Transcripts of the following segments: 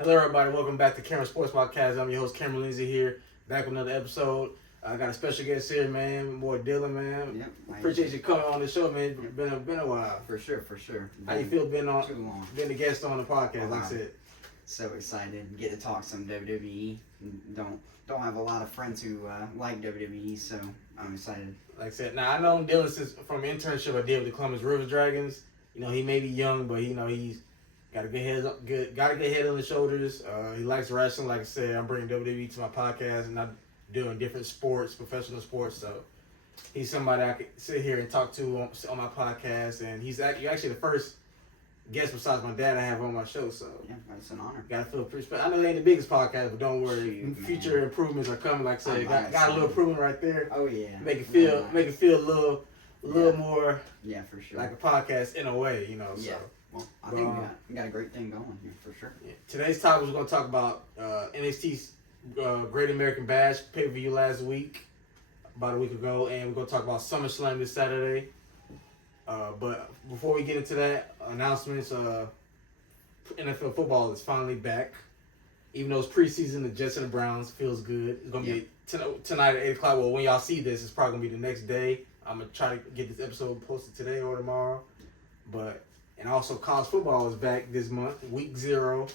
Hello, everybody. Welcome back to Cameron Sports Podcast. I'm your host, Cameron Lindsay here, back with another episode. I got a special guest here, man. My boy Dylan, man. Yep. Appreciate you coming on the show, man. Been a while. For sure. How you feel being too long. Being a guest on the podcast? Like I said, so excited. Get to talk some WWE. Don't have a lot of friends who like WWE, so I'm excited. like I said, now I know Dylan since from internship I did with the Columbus River Dragons. You know, he may be young, but he's got a good head on the shoulders. He likes wrestling. Like I said, I'm bringing WWE to my podcast, and I'm doing different sports, professional sports. So he's somebody I could sit here and talk to on my podcast, and you're actually the first guest besides my dad I have on my show. So yeah, it's an honor. Gotta feel pretty special. I know they ain't the biggest podcast, but don't worry, Shoot, future improvements are coming. Like I said, got a little improvement right there. Oh yeah. Make it feel a little more yeah, for sure. like a podcast in a way, you know. Yeah. So. Well, I think we got a great thing going here for sure. Yeah. Today's topic we're going to talk about NXT's Great American Bash pay-per-view last week, about a week ago, and we're going to talk about SummerSlam this Saturday. But before we get into that, announcements, NFL football is finally back. Even though it's preseason, the Jets and the Browns feels good. It's going to be tonight at 8 o'clock. Well, when y'all see this, it's probably going to be the next day. I'm going to try to get this episode posted today or tomorrow. And also college football is back this month, week 0.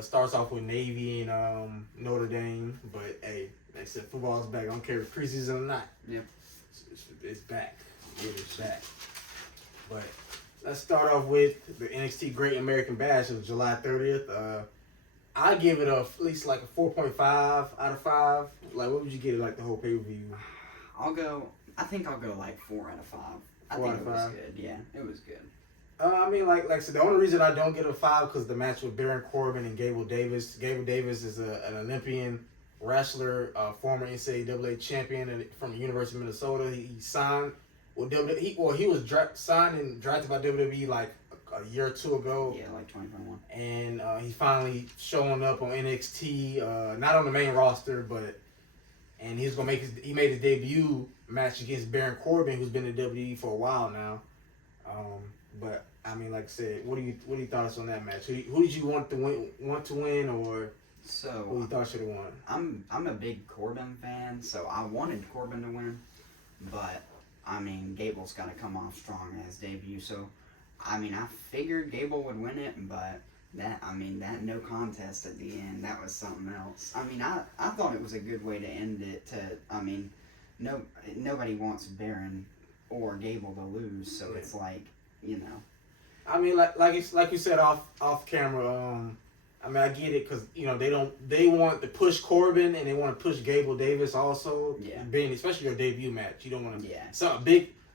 Starts off with Navy and Notre Dame. But, hey, like I said, football is back. I don't care if preseason or not. Yep. It's back. It is back. But let's start off with the NXT Great American Bash of July 30th. I give it at least like a 4.5 out of 5. Like, what would you give it, like, the whole pay-per-view? I think I'll go like 4 out of 5. I 4 think out of it was 5? good. Yeah, it was good. I mean, like I said, the only reason I don't get a 5 because the match with Baron Corbin and Gable Davis. Gable Davis is an Olympian wrestler, former NCAA champion from the University of Minnesota. He signed with WWE. He was signed and drafted by WWE like a year or two ago. Yeah, like 2021. And he finally showing up on NXT, not on the main roster, and he's gonna he made his debut match against Baron Corbin, who's been in WWE for a while now. But I mean, like I said, what are your thoughts on that match? Who did you want to win, or who you thought should have won? I'm a big Corbin fan, so I wanted Corbin to win, but I mean Gable's got to come off strong in his debut. So I mean I figured Gable would win it, but that no contest at the end, that was something else. I mean I thought it was a good way to end it. Nobody wants Baron or Gable to lose, so it's like. You know, I mean, like you said off camera. I mean, I get it because they want to push Corbin and they want to push Gable Davis also. Yeah. Being especially your debut match, you don't want to. Yeah. So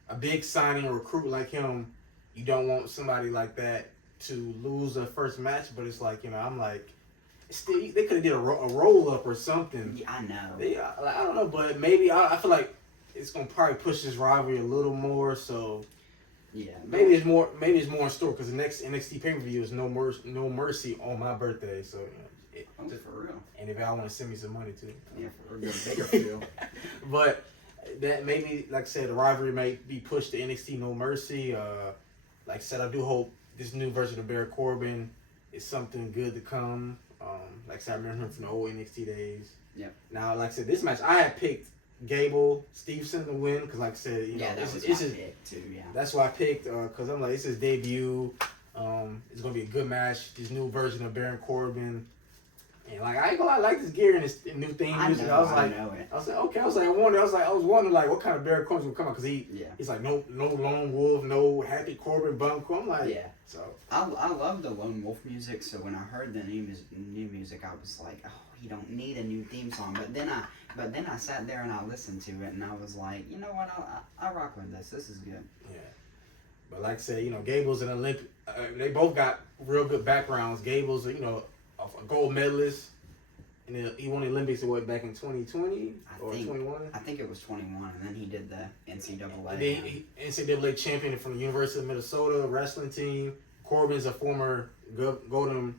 a big signing recruit like him, you don't want somebody like that to lose their first match. But it's like I'm like, still they could have did a roll up or something. Yeah, I know. I don't know, but maybe I feel like it's gonna probably push this rivalry a little more. So. Yeah, Maybe it's more in store because the next NXT pay-per-view is No Mercy on my birthday. So for real. And if y'all want to send me some money too. Yeah, for real. Bigger feel. But that maybe, like I said, the rivalry may be pushed to NXT No Mercy. Like I said, I do hope this new version of Baron Corbin is something good to come. Like I said, I remember him from the old NXT days. Yep. Now, like I said, this match I had picked Gable Stevenson to win because, like I said, that was my pick too. Yeah, that's why I picked because I'm like, it's his debut. It's gonna be a good match. This new version of Baron Corbin, and like I ain't gonna lie, I like this gear and this new theme music. I was like, okay. I was wondering like what kind of Baron Corbin would come out because he's like no lone wolf, no happy Corbin bum. I'm like, yeah. So I love the lone wolf music. So when I heard the new music, I was like, oh, you don't need a new theme song. But then I sat there and I listened to it and I was like, you know what, I rock with this. This is good. Yeah. But like I said, Gable's an Olympic. They both got real good backgrounds. Gable's a gold medalist. And he won the Olympics back in 2020 or 21? I think it was 21, and then he did the NCAA. The NCAA champion from the University of Minnesota wrestling team. Corbin's a former Golden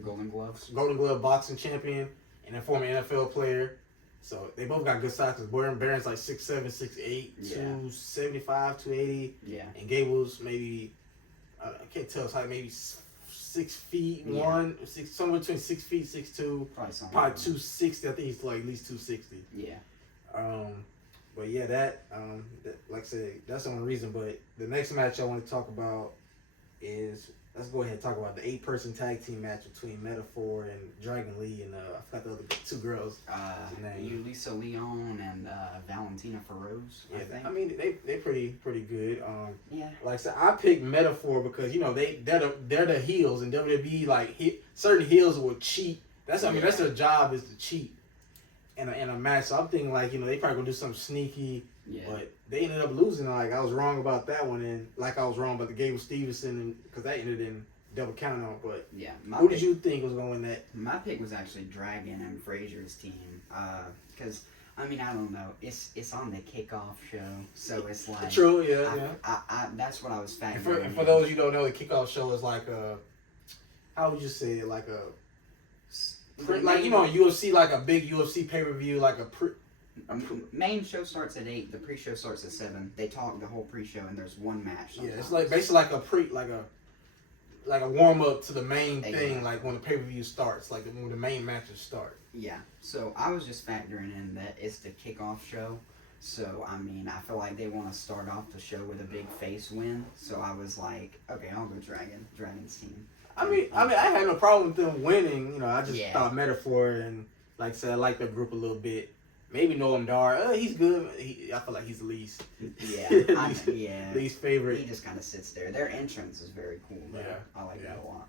Glove boxing champion and a former NFL player. So they both got good size because Baron's like 6'7", 6'8", 275, 280. Yeah. And Gable's maybe, I can't tell his height, maybe 6 feet one, somewhere between 6 feet 6'2", probably 260. I think he's like at least 260. Yeah. But yeah, that like I said, that's the only reason. But the next match I want to talk about is, let's go ahead and talk about the 8-person tag team match between Metaphor and Dragon Lee and I forgot the other 2 girls. Lisa Leon and Valentina Feroz. Yeah, I mean they pretty good. Yeah. Like I said, I picked Metaphor because they're the heels, and WWE like certain heels will cheat. That's that's their job, is to cheat in a match. So I'm thinking like they probably gonna do something sneaky. Yeah. But they ended up losing. Like I was wrong about that one, and like I was wrong about the Gable Stevenson, because that ended in double count out. But yeah, who did you think was going to win that? My pick was actually Dragon and Frazier's team, because I don't know, it's on the kickoff show, so it's like true, yeah. I that's what I was factoring. And for those you don't know, the kickoff show is like a, how would you say it, like a, like UFC, like a big UFC pay-per-view, like a main show starts at 8. The pre-show starts at 7. They talk the whole pre-show, and there's one match. Sometimes. Yeah, it's like basically like a warm up to the main thing, like when the pay-per-view starts, like when the main matches start. Yeah. So I was just factoring in that it's the kickoff show. So I feel like they want to start off the show with a big face win. So I was like, okay, I'll go Dragon's team. I had no problem with them winning. I just thought Metaphor, and like I said, I like their group a little bit. Maybe Noam Dar. He's good. I feel like he's the least. Yeah. Least favorite. He just kind of sits there. Their entrance is very cool. Yeah. I like that a lot.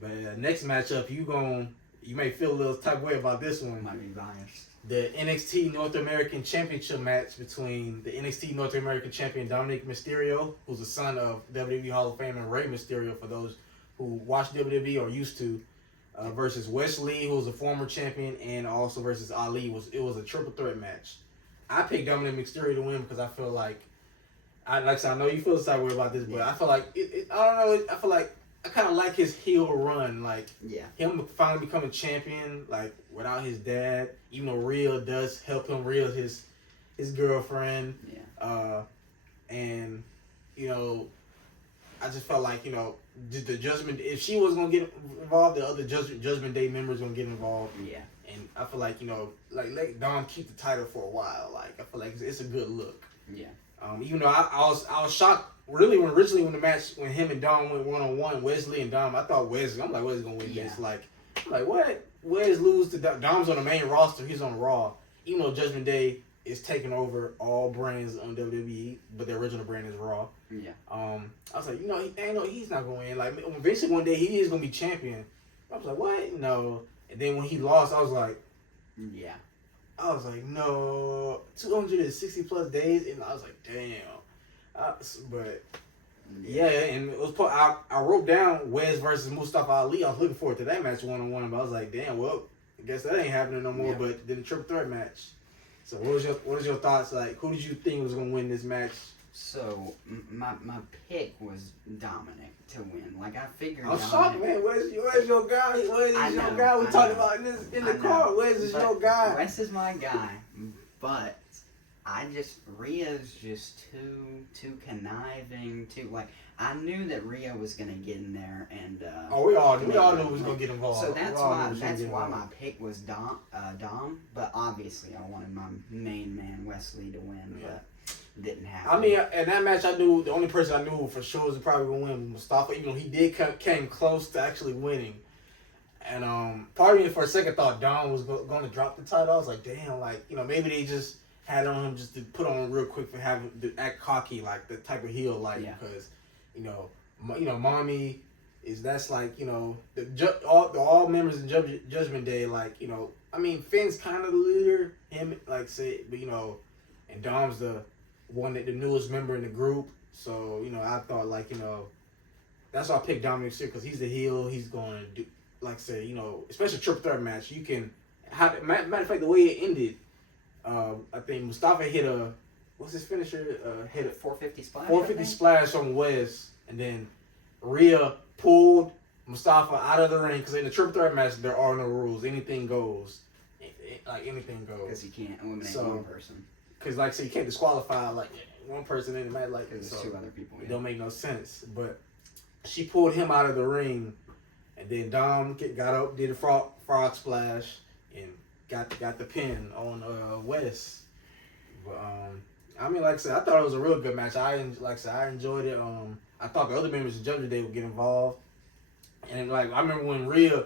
But next matchup, you may feel a little type of way about this one. Might be biased. The NXT North American Championship match between the NXT North American Champion Dominic Mysterio, who's the son of WWE Hall of Famer Rey Mysterio, for those who watch WWE or used to. Versus Wesley, who was a former champion, and also versus Ali. It was a triple threat match. I picked Dominic Mysterio to win because I feel like, I know you feel the same way about this, but I feel like I don't know. I feel like I kind of like his heel run, like him finally becoming champion, like without his dad. Even though Rhea does help him, Rhea his girlfriend. Yeah. And I just felt like the Judgment, if she was gonna get involved, the other Judgment Day members gonna get involved. Yeah. And I feel like let Dom keep the title for a while. Like I feel like it's a good look. Yeah. Even though I was shocked really when the match, when him and Dom went 1-on-1, Wesley and Dom, I thought Wesley. I'm like, Wesley's gonna win this. Like what? Wes lose to Dom's on the main roster. He's on Raw. Even though Judgment Day is taking over all brands on WWE, but the original brand is Raw. Yeah. I was like, he's not going to win. Like, eventually one day he is going to be champion. I was like, what? No. And then when he lost, I was like, yeah. I was like, no. 260 plus days, and I was like, damn. But yeah, and it was. I wrote down Wes versus Mustafa Ali. I was looking forward to that match 1-on-1, but I was like, damn. Well, I guess that ain't happening no more. Yeah. But then the triple threat match. So what was your thoughts? Like, who did you think was gonna win this match? So my pick was Dominic to win. Like I figured. I'm shocked, man. Where's your guy? Where's your guy? We talked about in the car. Where's your guy? Wes is my guy, but Rhea's just too conniving. I knew that Rhea was gonna get in there, and we all knew he was gonna get involved. So that's why my pick was Dom. But obviously I wanted my main man Wesley to win, but didn't happen. In that match, I knew the only person I knew for sure was probably gonna win was Mustafa, even though he did came close to actually winning. And part of me for a second thought Dom was going to drop the title. I was like, damn, maybe they just had on him just to put on real quick for having to act cocky, like the type of heel, because. Mommy that's all members in Judgment Day, Finn's kind of the leader, him but and Dom's the newest member in the group, so I thought that's why I picked Dominic Mysterio, because he's the heel. He's going to do especially a triple threat match. You can matter of fact, the way it ended, I think Mustafa hit a. What's his finisher? Hit a 450 splash. 450 splash on Wes, and then Rhea pulled Mustafa out of the ring, because in the triple threat match there are no rules. Anything goes. Anything goes. Because you can't eliminate one person. Because you can't disqualify one person in the match. Because there's 2 other people. It don't make no sense. But she pulled him out of the ring, And then Dom got up, did a frog splash, and got the pin on Wes. But I mean, like I said, I thought it was a real good match. I enjoyed it. I thought the other members of Judgment Day would get involved. And like I remember when Rhea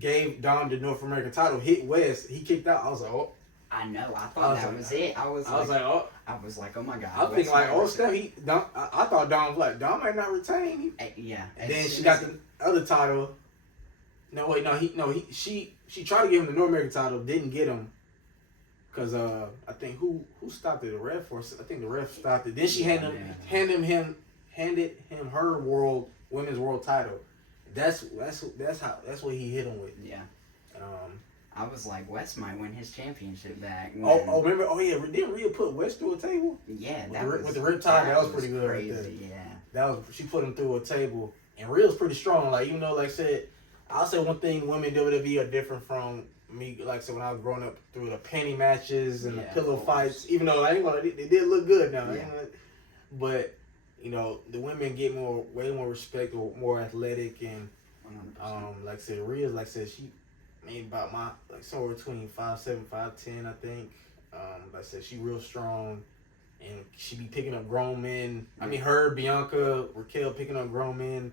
gave Dom the North American title, hit Wes, he kicked out. I was like, oh. I know. I thought that was it. I was like, oh my god. I was thinking like, oh snap, I thought Dom was like, Dom might not retain. Yeah. And then she got the other title. She tried to give him the North American title, didn't get him. Cause I think who stopped it? The ref, or I think the ref stopped it. Then she handed him her women's world title. That's what he hit him with. Yeah. I was like, Wes might win his championship back. Remember? Oh yeah, didn't Rhea put Wes through a table? Yeah, with the riptide, that was pretty good. Crazy, right there. She put him through a table, and Rhea's pretty strong. Like even though, like I said, I'll say one thing: women WWE are different from me. Like I said, when I was growing up through the penny matches and the pillow fights. Even though they did look good now, but you know the women get way more respect, or more athletic, and 100%. like I said, Rhea's like I said she. Maybe about somewhere between 5'7", 5'10", I think. Like I said, she real strong, and she be picking up grown men. I mean, her, Bianca, Raquel picking up grown men,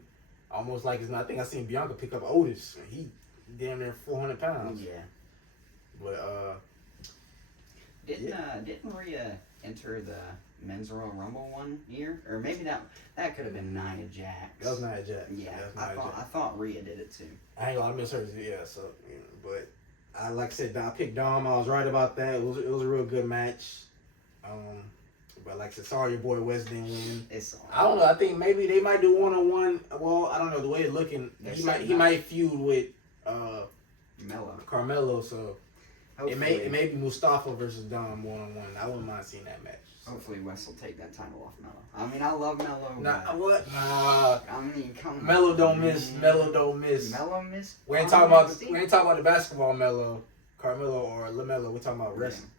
almost like it's not. I think I seen Bianca pick up Otis. He damn near 400 pounds. Yeah. But didn't Rhea enter the Men's Royal Rumble one year, or maybe that could have been Nia Jax. That was Nia Jax. Yeah, I thought Rhea did it too. I ain't gonna miss her. Yeah, so but like I said, I picked Dom. I was right about that. It was a real good match. But like I said, sorry your boy Wes didn't win. I don't know. I think maybe they might do 1-on-1. Well, I don't know the way it's looking. He might feud with Carmelo. So it may be Mustafa versus Dom 1-on-1. I wouldn't mind seeing that match. Hopefully Wes will take that title off Melo. I mean, I love Melo. Nah. I mean, come on. Melo don't miss. Melo missed. We ain't talking about the basketball Melo, Carmelo or LaMelo. We're talking about wrestling.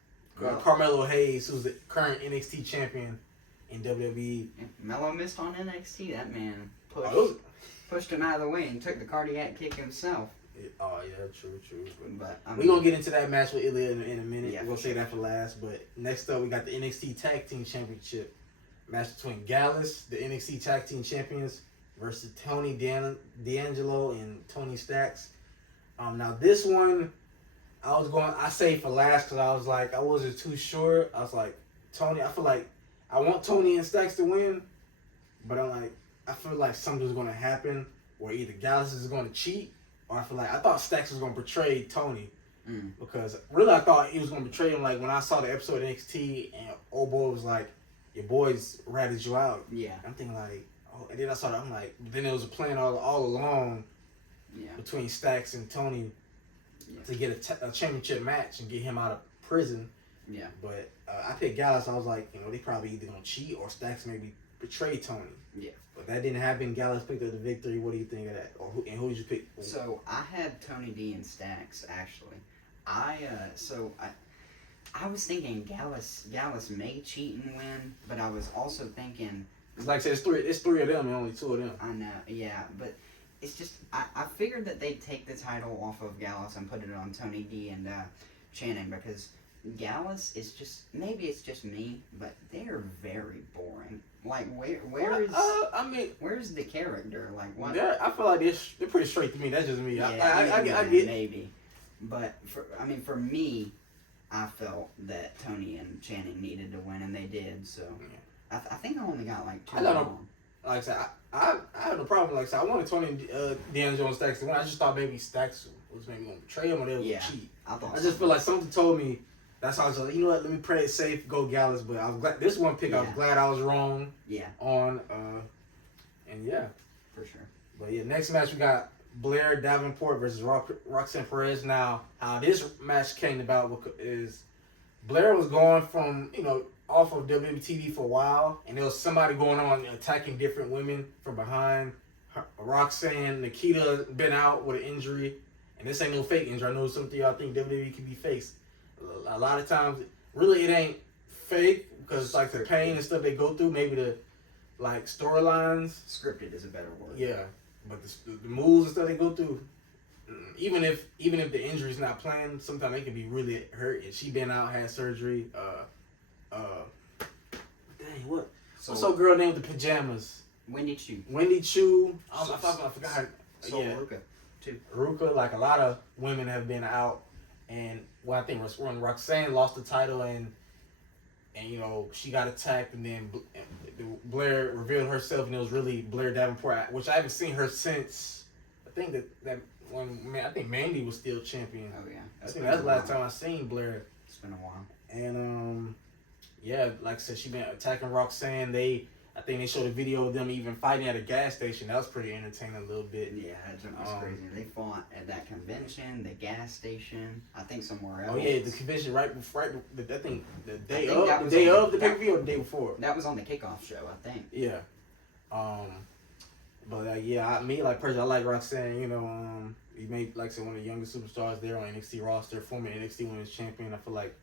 Yeah. Carmelo Hayes, who's the current NXT champion in WWE. Melo missed on NXT. That man pushed him out of the way and took the cardiac kick himself. True. But we're going to get into that match with Ilya in a minute. We're going to say that for last. But next up, we got the NXT Tag Team Championship match between Gallus, the NXT Tag Team Champions, versus Tony D'Angelo and Tony Stacks. Now, this one, I say for last because I was like, I wasn't too sure. I was like, Tony, I feel like I want Tony and Stacks to win, but I feel like something's going to happen where either Gallus is going to cheat, or I thought Stacks was going to betray Tony. Because really I thought he was going to betray him. Like when I saw the episode of NXT and old boy was like, your boys ratted you out. Yeah. I'm thinking like, oh, and then I saw that. I'm like, then there was a plan all along between Stacks and Tony to get a championship match and get him out of prison. Yeah. But I picked Gallus. I was like, they probably either going to cheat or Stacks maybe betray Tony. Yeah. But that didn't happen. Gallus picked up the victory. What do you think of that? Who did you pick? So I had Tony D and Stacks actually. I was thinking Gallus may cheat and win, but I was also thinking. Like I said, it's three of them and only two of them. I know, yeah, but it's just I figured that they'd take the title off of Gallus and put it on Tony D and Channing, because Gallus is just, maybe it's just me, but they're very boring. Like where's the character? Like what? I feel like they're pretty straight to me. That's just me. Yeah, I get maybe, but for me, I felt that Tony and Channing needed to win, and they did. So I think I only got like 2 wrong. Like I said, I had no problem. Like I said, I wanted Tony D'Angelo and Stacks to win. I just thought maybe Stacks was maybe going to betray him or they were going to cheat. I just feel like something told me. That's how I was like, you know what? Let me play it safe, go Gallus. But I was glad this one pick. I was glad I was wrong. Yeah. On and for sure. But next match we got Blair Davenport versus Roxanne Perez. Now, how this match came about is Blair was going from off of WWTV for a while, and there was somebody going on attacking different women from behind. Roxanne, Nikita been out with an injury, and this ain't no fake injury. I know some of y'all think WWE can be faked. A lot of times, really, it ain't fake because it's like the pain and stuff they go through. Maybe the storylines. Scripted is a better word. Yeah, but the moves and stuff they go through, even if the injury's not planned, sometimes they can be really hurt. And she been out, had surgery. Dang, what's her girl name with the pajamas? Wendy Chu. I forgot her. So Ruka too. Ruka, like a lot of women have been out, and I think when Roxanne lost the title and you know she got attacked, and then Blair revealed herself, and it was really Blair Davenport, which I haven't seen her since. I think that when I think Mandy was still champion. Oh yeah, I think that's the last time I seen Blair. It's been a while. And yeah, like I said, she been attacking Roxanne. I think they showed a video of them even fighting at a gas station. That was pretty entertaining a little bit. Yeah, that was crazy. They fought at that convention, the gas station, I think somewhere else. Oh yeah, the convention I think the day of the pay-per-view or the day before. That was on the kickoff show, I think. Yeah. But yeah, personally, I like Roxanne. You know, he made, like I said, one of the youngest superstars there on NXT roster, former NXT Women's Champion. I feel like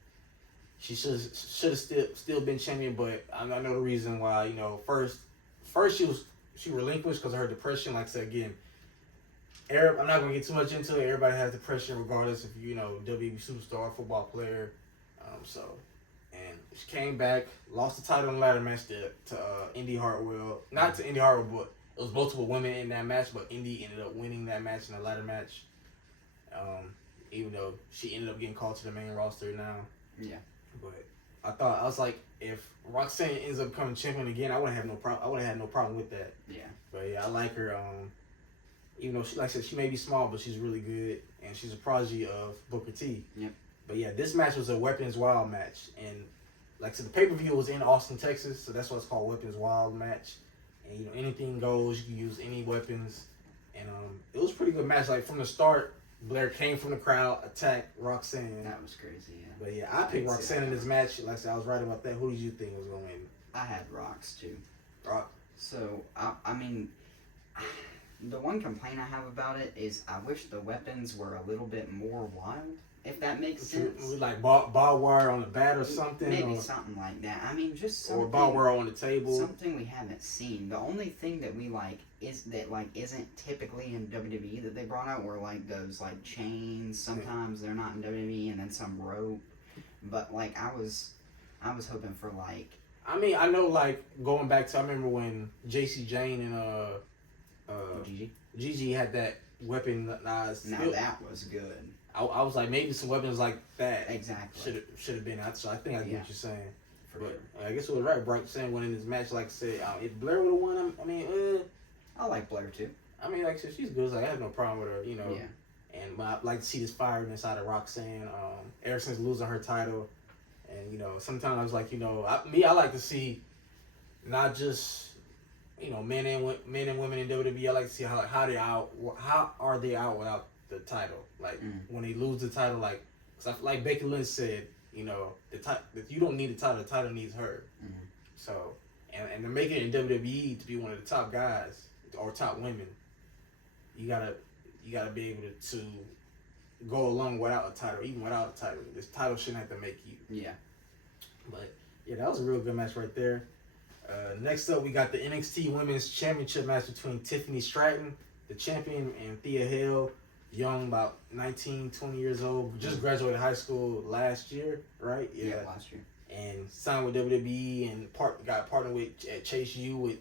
she should have still been champion, but I know the reason why. You know, first she relinquished because of her depression. Like I said again, I'm not gonna get too much into it. Everybody has depression, regardless if you know WWE superstar, football player. And she came back, lost the title in the ladder match to Indy Hartwell. Not to Indy Hartwell, but it was multiple women in that match. But Indy ended up winning that match in the ladder match. Even though she ended up getting called to the main roster now. Yeah. But I was like, if Roxanne ends up becoming champion again, I wouldn't have no problem. I would have had no problem with that. Yeah. But yeah, I like her. Even though like I said, she may be small, but she's really good, and she's a prodigy of Booker T. Yep. But yeah, this match was a Weapons Wild match, and like I said, the pay-per-view was in Austin, Texas, so that's why it's called Weapons Wild match. And you know, anything goes. You can use any weapons, and it was a pretty good match. Like from the start, Blair came from the crowd, attacked Roxanne. That was crazy, yeah. But yeah, I picked Roxanne in this match. Like I said, I was right about that. Who did you think was going to win? I had Rox too. Rock. So, I mean, the one complaint I have about it is I wish the weapons were a little bit more wild, if that makes sense. Like barbed wire on the bat or something? Maybe something like that. I mean, just something. Or barbed wire on the table. Something we haven't seen. The only thing that we like isn't typically in WWE that they brought out were like those like chains. Sometimes they're not in WWE, and then some rope. But like I was hoping for like. I mean, I know like going back to I remember when JC Jane and Gigi had that weapon. Now that was good. I was like maybe some weapons like that exactly should have been out. So I think I get what you're saying. For but sure. I guess it was right. Brock saying winning this match, like I said, if Blair would have won, I mean, I like Blair too. I mean, like I said, she's good. So I have no problem with her, you know. Yeah. And but I like to see this fireness out of Roxanne. Ever since losing her title, and you know, sometimes like you know, I like to see not just you know men and women in WWE. I like to see how are they out without the title? Like when they lose the title, like cause like Becky Lynch said, you know, you don't need the title needs her. Mm-hmm. So and to make it in WWE to be one of the top guys or top women, you gotta be able to go along without a title, even without a title. This title shouldn't have to make you. Yeah. But yeah, that was a real good match right there. Next up, we got the NXT Women's Championship match between Tiffany Stratton, the champion, and Thea Hale, young, about 19, 20 years old, just graduated high school last year, right? Yeah, last year. And signed with WWE and got partnered with Chase U with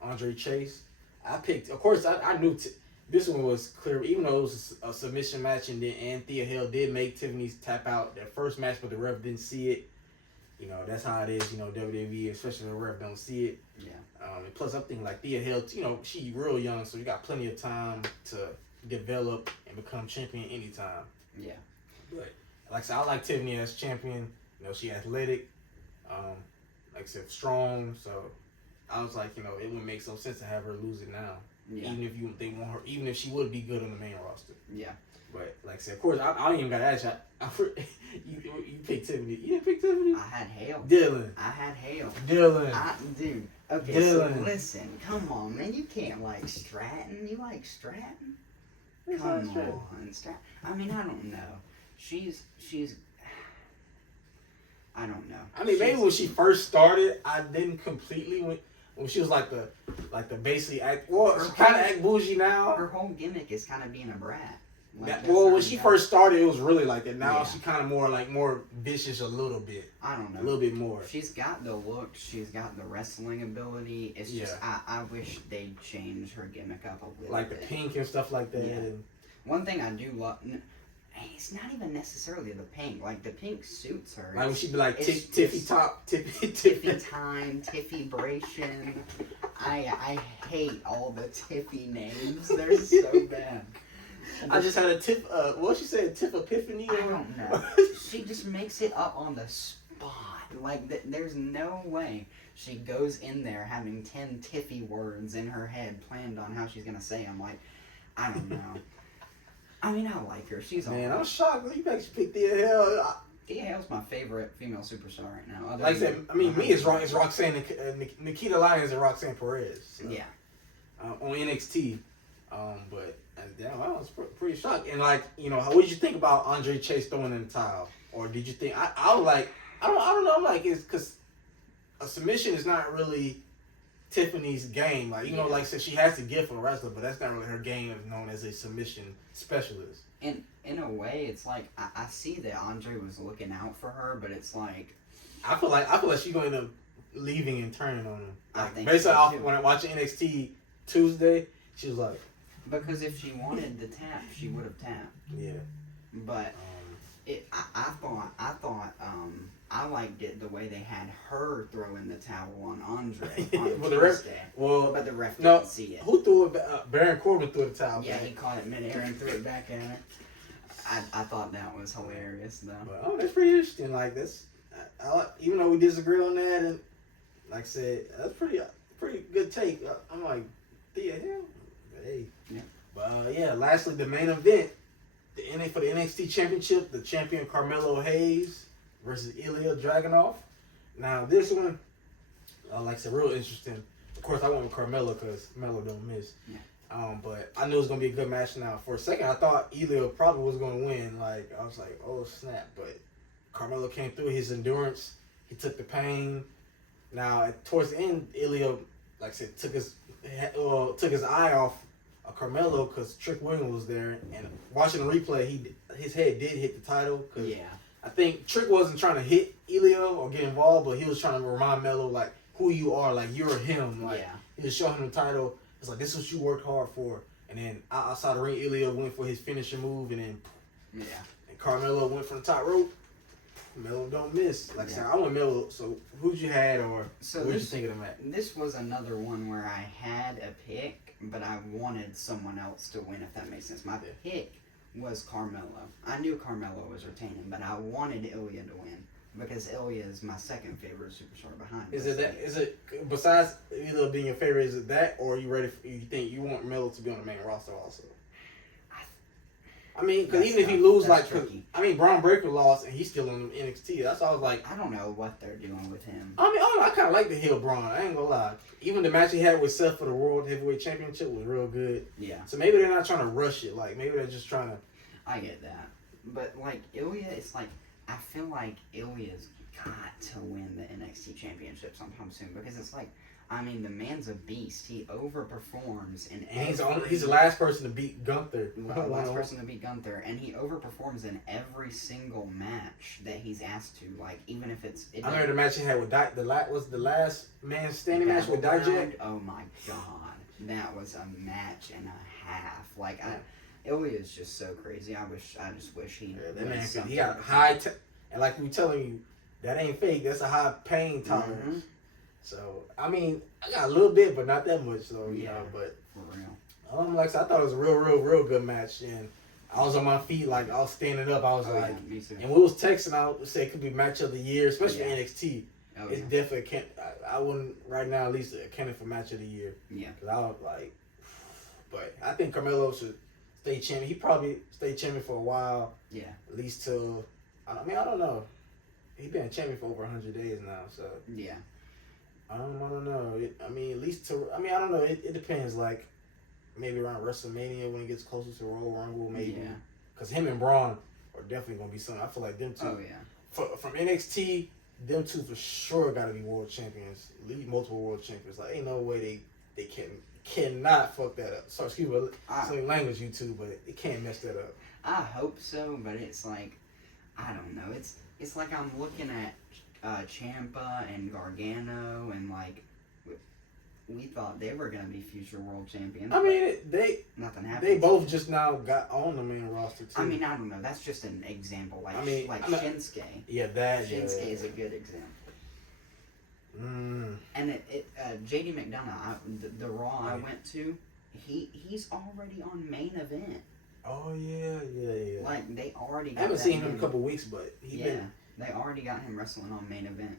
Andre Chase. I picked, of course, I knew this one was clear, even though it was a submission match, and Thea Hale did make Tiffany tap out that first match, but the ref didn't see it. You know, that's how it is, you know, WWE, especially the ref don't see it. Yeah. And plus, I'm thinking like Thea Hale, you know, she real young, so you got plenty of time to develop and become champion anytime. Yeah. But like I said, I like Tiffany as champion. You know, she athletic, like I said, strong. So I was like, you know, it wouldn't make some sense to have her lose it now. Yeah. Even if she would be good on the main roster. Yeah. But like I said, of course, I don't even got to ask you. You picked Tiffany. You didn't pick Tiffany? I had Hale. Dylan. I had Hale. Dylan. Dude. Okay, Dylan. so listen. Come on, man. You can't like Stratton. You like Stratton? Come on, Stratton. I mean, I don't know. She's. I don't know. I mean, maybe when she first started, I didn't completely. when she was like the basically act. Well, she kind of act bougie now. Her whole gimmick is kind of being a brat. Like, Well, when she first started, it was really like that. Now Yeah. she kind of more vicious a little bit. I don't know. A little bit more. She's got the look. She's got the wrestling ability. It's just I wish they'd change her gimmick up a little Like bit. the pink and stuff like that. Yeah. And One thing I do love. It's not even necessarily the pink. Like, the pink suits her. like when she be like it's Tiffy top, Tiffy Tiffy time, Tiffy Bration. I hate all the Tiffy names. They're so bad. I just had a tip. What she said, tip epiphany. I don't know. She just makes it up on the spot. Like, there's no way she goes in there having 10 Tiffy words in her head planned on how she's gonna say them. Like, I don't know. I mean, I like her. She's Man, all I'm shocked. You actually picked the hell. Thea Hale's my favorite female superstar right now. Other Like I than- said, I mean, me is Roxanne, Nikita Lyons and Roxanne Perez. So, Yeah. on NXT. But damn, I was pretty shocked. And like, you know, what did you think about Andre Chase throwing in the towel? Or did you think I was like, I don't know. I'm like, it's because a submission is not really Tiffany's game. Like, you know, like I said, she has the gift for a wrestler, but that's not really her game as known as a submission specialist. In a way, it's like I see that Andre was looking out for her, but it's like I feel like she's going to end up leaving and turning on him. I Like, think basically, so, too. when I watched NXT Tuesday, she was like, because if she wanted to tap, she would have tapped. yeah. But I thought I liked it the way they had her throw in the towel on Andre on Well, the ref- Tuesday. well, But the ref no, didn't see it. Who threw it? Baron Corbin threw the towel. Yeah, back. he caught it midair and threw it back at her. I thought that was hilarious though. But, that's pretty interesting. Like this, even though we disagree on that, and like I said, that's pretty good take. I'm like, the hell, hey. Yeah. But yeah, lastly, the main event, for the NXT Championship, the champion Carmelo Hayes versus Ilya Dragunov. Now this one, like I said, real interesting. Of course, I went with Carmelo because Melo don't miss. Yeah. But I knew it was gonna be a good match. Now, for a second, I thought Ilya probably was gonna win. Like I was like, oh snap! But Carmelo came through. His endurance, he took the pain. Now, towards the end, Ilya, like I said, took his eye off Carmelo because Trick Williams was there. And watching the replay, his head did hit the title. Cause Yeah. I think Trick wasn't trying to hit Ilya or get involved, but he was trying to remind Melo like who you are, like you're him. Like he was showing him the title. It's like, this is what you worked hard for. And then outside the ring, Ilya went for his finishing move, and then and Carmelo went from the top rope. Melo don't miss. Like I said, I want Melo. So who'd you had, or what did you think of the match? This was another one where I had a pick, but I wanted someone else to win, if that makes sense. My pick was Carmelo. I knew Carmelo was retaining, but I wanted Ilya to win. Because Ilya is my second favorite superstar behind. Is it besides Ilya being your favorite? Is it that, or are you ready? You think you want Melo to be on the main roster also? I mean, because even if he lose, like, Braun Breaker lost and he's still in NXT. That's why I was like, I don't know what they're doing with him. I mean, I kind of like the heel Braun. I ain't gonna lie. Even the match he had with Seth for the World Heavyweight Championship was real good. Yeah. So maybe they're not trying to rush it. Like maybe they're just trying to. I get that, but like Ilya, it's like I feel like Ilya's got to win the NXT Championship sometime soon because it's like, I mean, the man's a beast. He overperforms in every... He's the last person to beat Gunther. The last person to beat Gunther, and he overperforms in every single match that he's asked to. Like, even if it's... I remember the match he had with the last man standing match with Dijak. Oh my god, that was a match and a half. Like, Ilya's just so crazy. I just wish he... Yeah, that man, he got high... and like we telling you, that ain't fake. That's a high pain tolerance. Mm-hmm. So, I mean, I got a little bit, but not that much. So, you know, but for real. Like I said, I thought it was a real good match, and I was on my feet, like I was standing up. I was me too. And we was texting. I would say it could be match of the year, especially NXT. It's definitely can't. I wouldn't right now at least counted for match of the year. Yeah. Because I was like, but I think Carmelo should stay champion. He probably stay champion for a while. Yeah. At least till I don't know. He been champion for over 100 days now, so yeah. I don't know. At least to. I don't know. It depends. Like maybe around WrestleMania when it gets closer to Royal Rumble, maybe. Because him and Braun are definitely gonna be something. I feel like them two. Oh yeah. From NXT them two for sure got to be world champions, lead multiple world champions. Like, ain't no way they cannot fuck that up. So excuse me, some language you two, but it can't mess that up. I hope so, but it's like, I don't know. It's like I'm looking at Ciampa and Gargano, and like we thought they were gonna be future world champions. I mean, nothing happened. They both just now got on the main roster too. I mean, I don't know. That's just an example. Like, I mean, Shinsuke. Yeah, Shinsuke is a good example. Mm. And JD McDonough, the Raw I went to, he's already on main event. Oh yeah. Like, they already. I haven't seen him in a couple weeks, but they already got him wrestling on main event,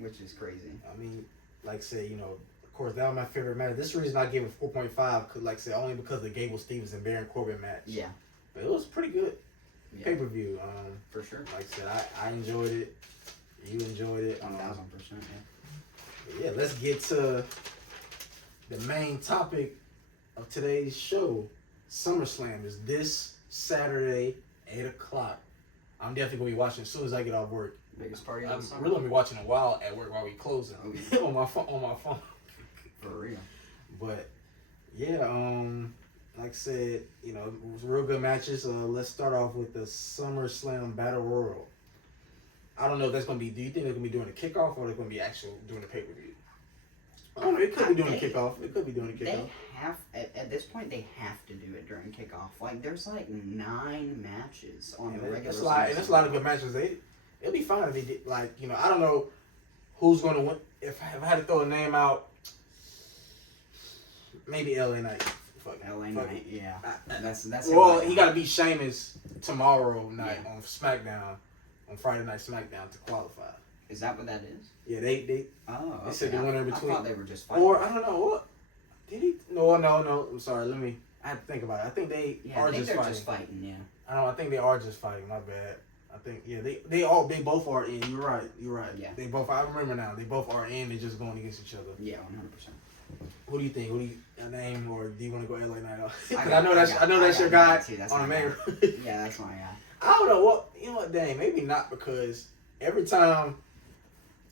which is crazy. I mean, like I said, you know, of course that was my favorite match. This is the reason I gave it 4.5, cause like I said, only because of the Gable Stevens and Baron Corbin match. Yeah, but it was pretty good. Yeah. Pay-per-view. For sure. Like I said, I enjoyed it. You enjoyed it. 1000%. Yeah, let's get to the main topic of today's show. SummerSlam is this Saturday, 8 o'clock. I'm definitely going to be watching as soon as I get off work. Biggest party of I'm the summer. really going to be watching a while at work while we closing on my phone. For real. But, yeah, like I said, you know, it was real good matches. Let's start off with the SummerSlam Battle Royal. I don't know if that's going to be, do you think they're going to be doing a kickoff or they're going to be actually doing a pay-per-view? I don't know, it could be doing a kickoff. It could be doing a kickoff. They have, at this point, they have to do it during kickoff. Like, there's like 9 matches on the regular season. And that's a lot of good matches. It'll be fine if they did, like, you know, I don't know who's going to win. If I had to throw a name out, maybe LA Knight. LA Knight, yeah. That's well, he got to beat Sheamus tomorrow night on SmackDown, on Friday Night SmackDown to qualify. Is that what that is? Yeah, they okay. said the winner between. I thought they were just fighting. Or I don't know what. Did he? No. I'm sorry. I have to think about it. I think they are just fighting. Just fighting. Yeah. I think they are just fighting. My bad. I think they both are in. You're right. Yeah. They both. I remember now. They both are in. They're just going against each other. Yeah, 100%. What do you think? What do you name, or do you want to go LA Knight? I know that's your guy that's on the main. Yeah, that's my guy. I don't know what. You know what? Dang, maybe not, because every time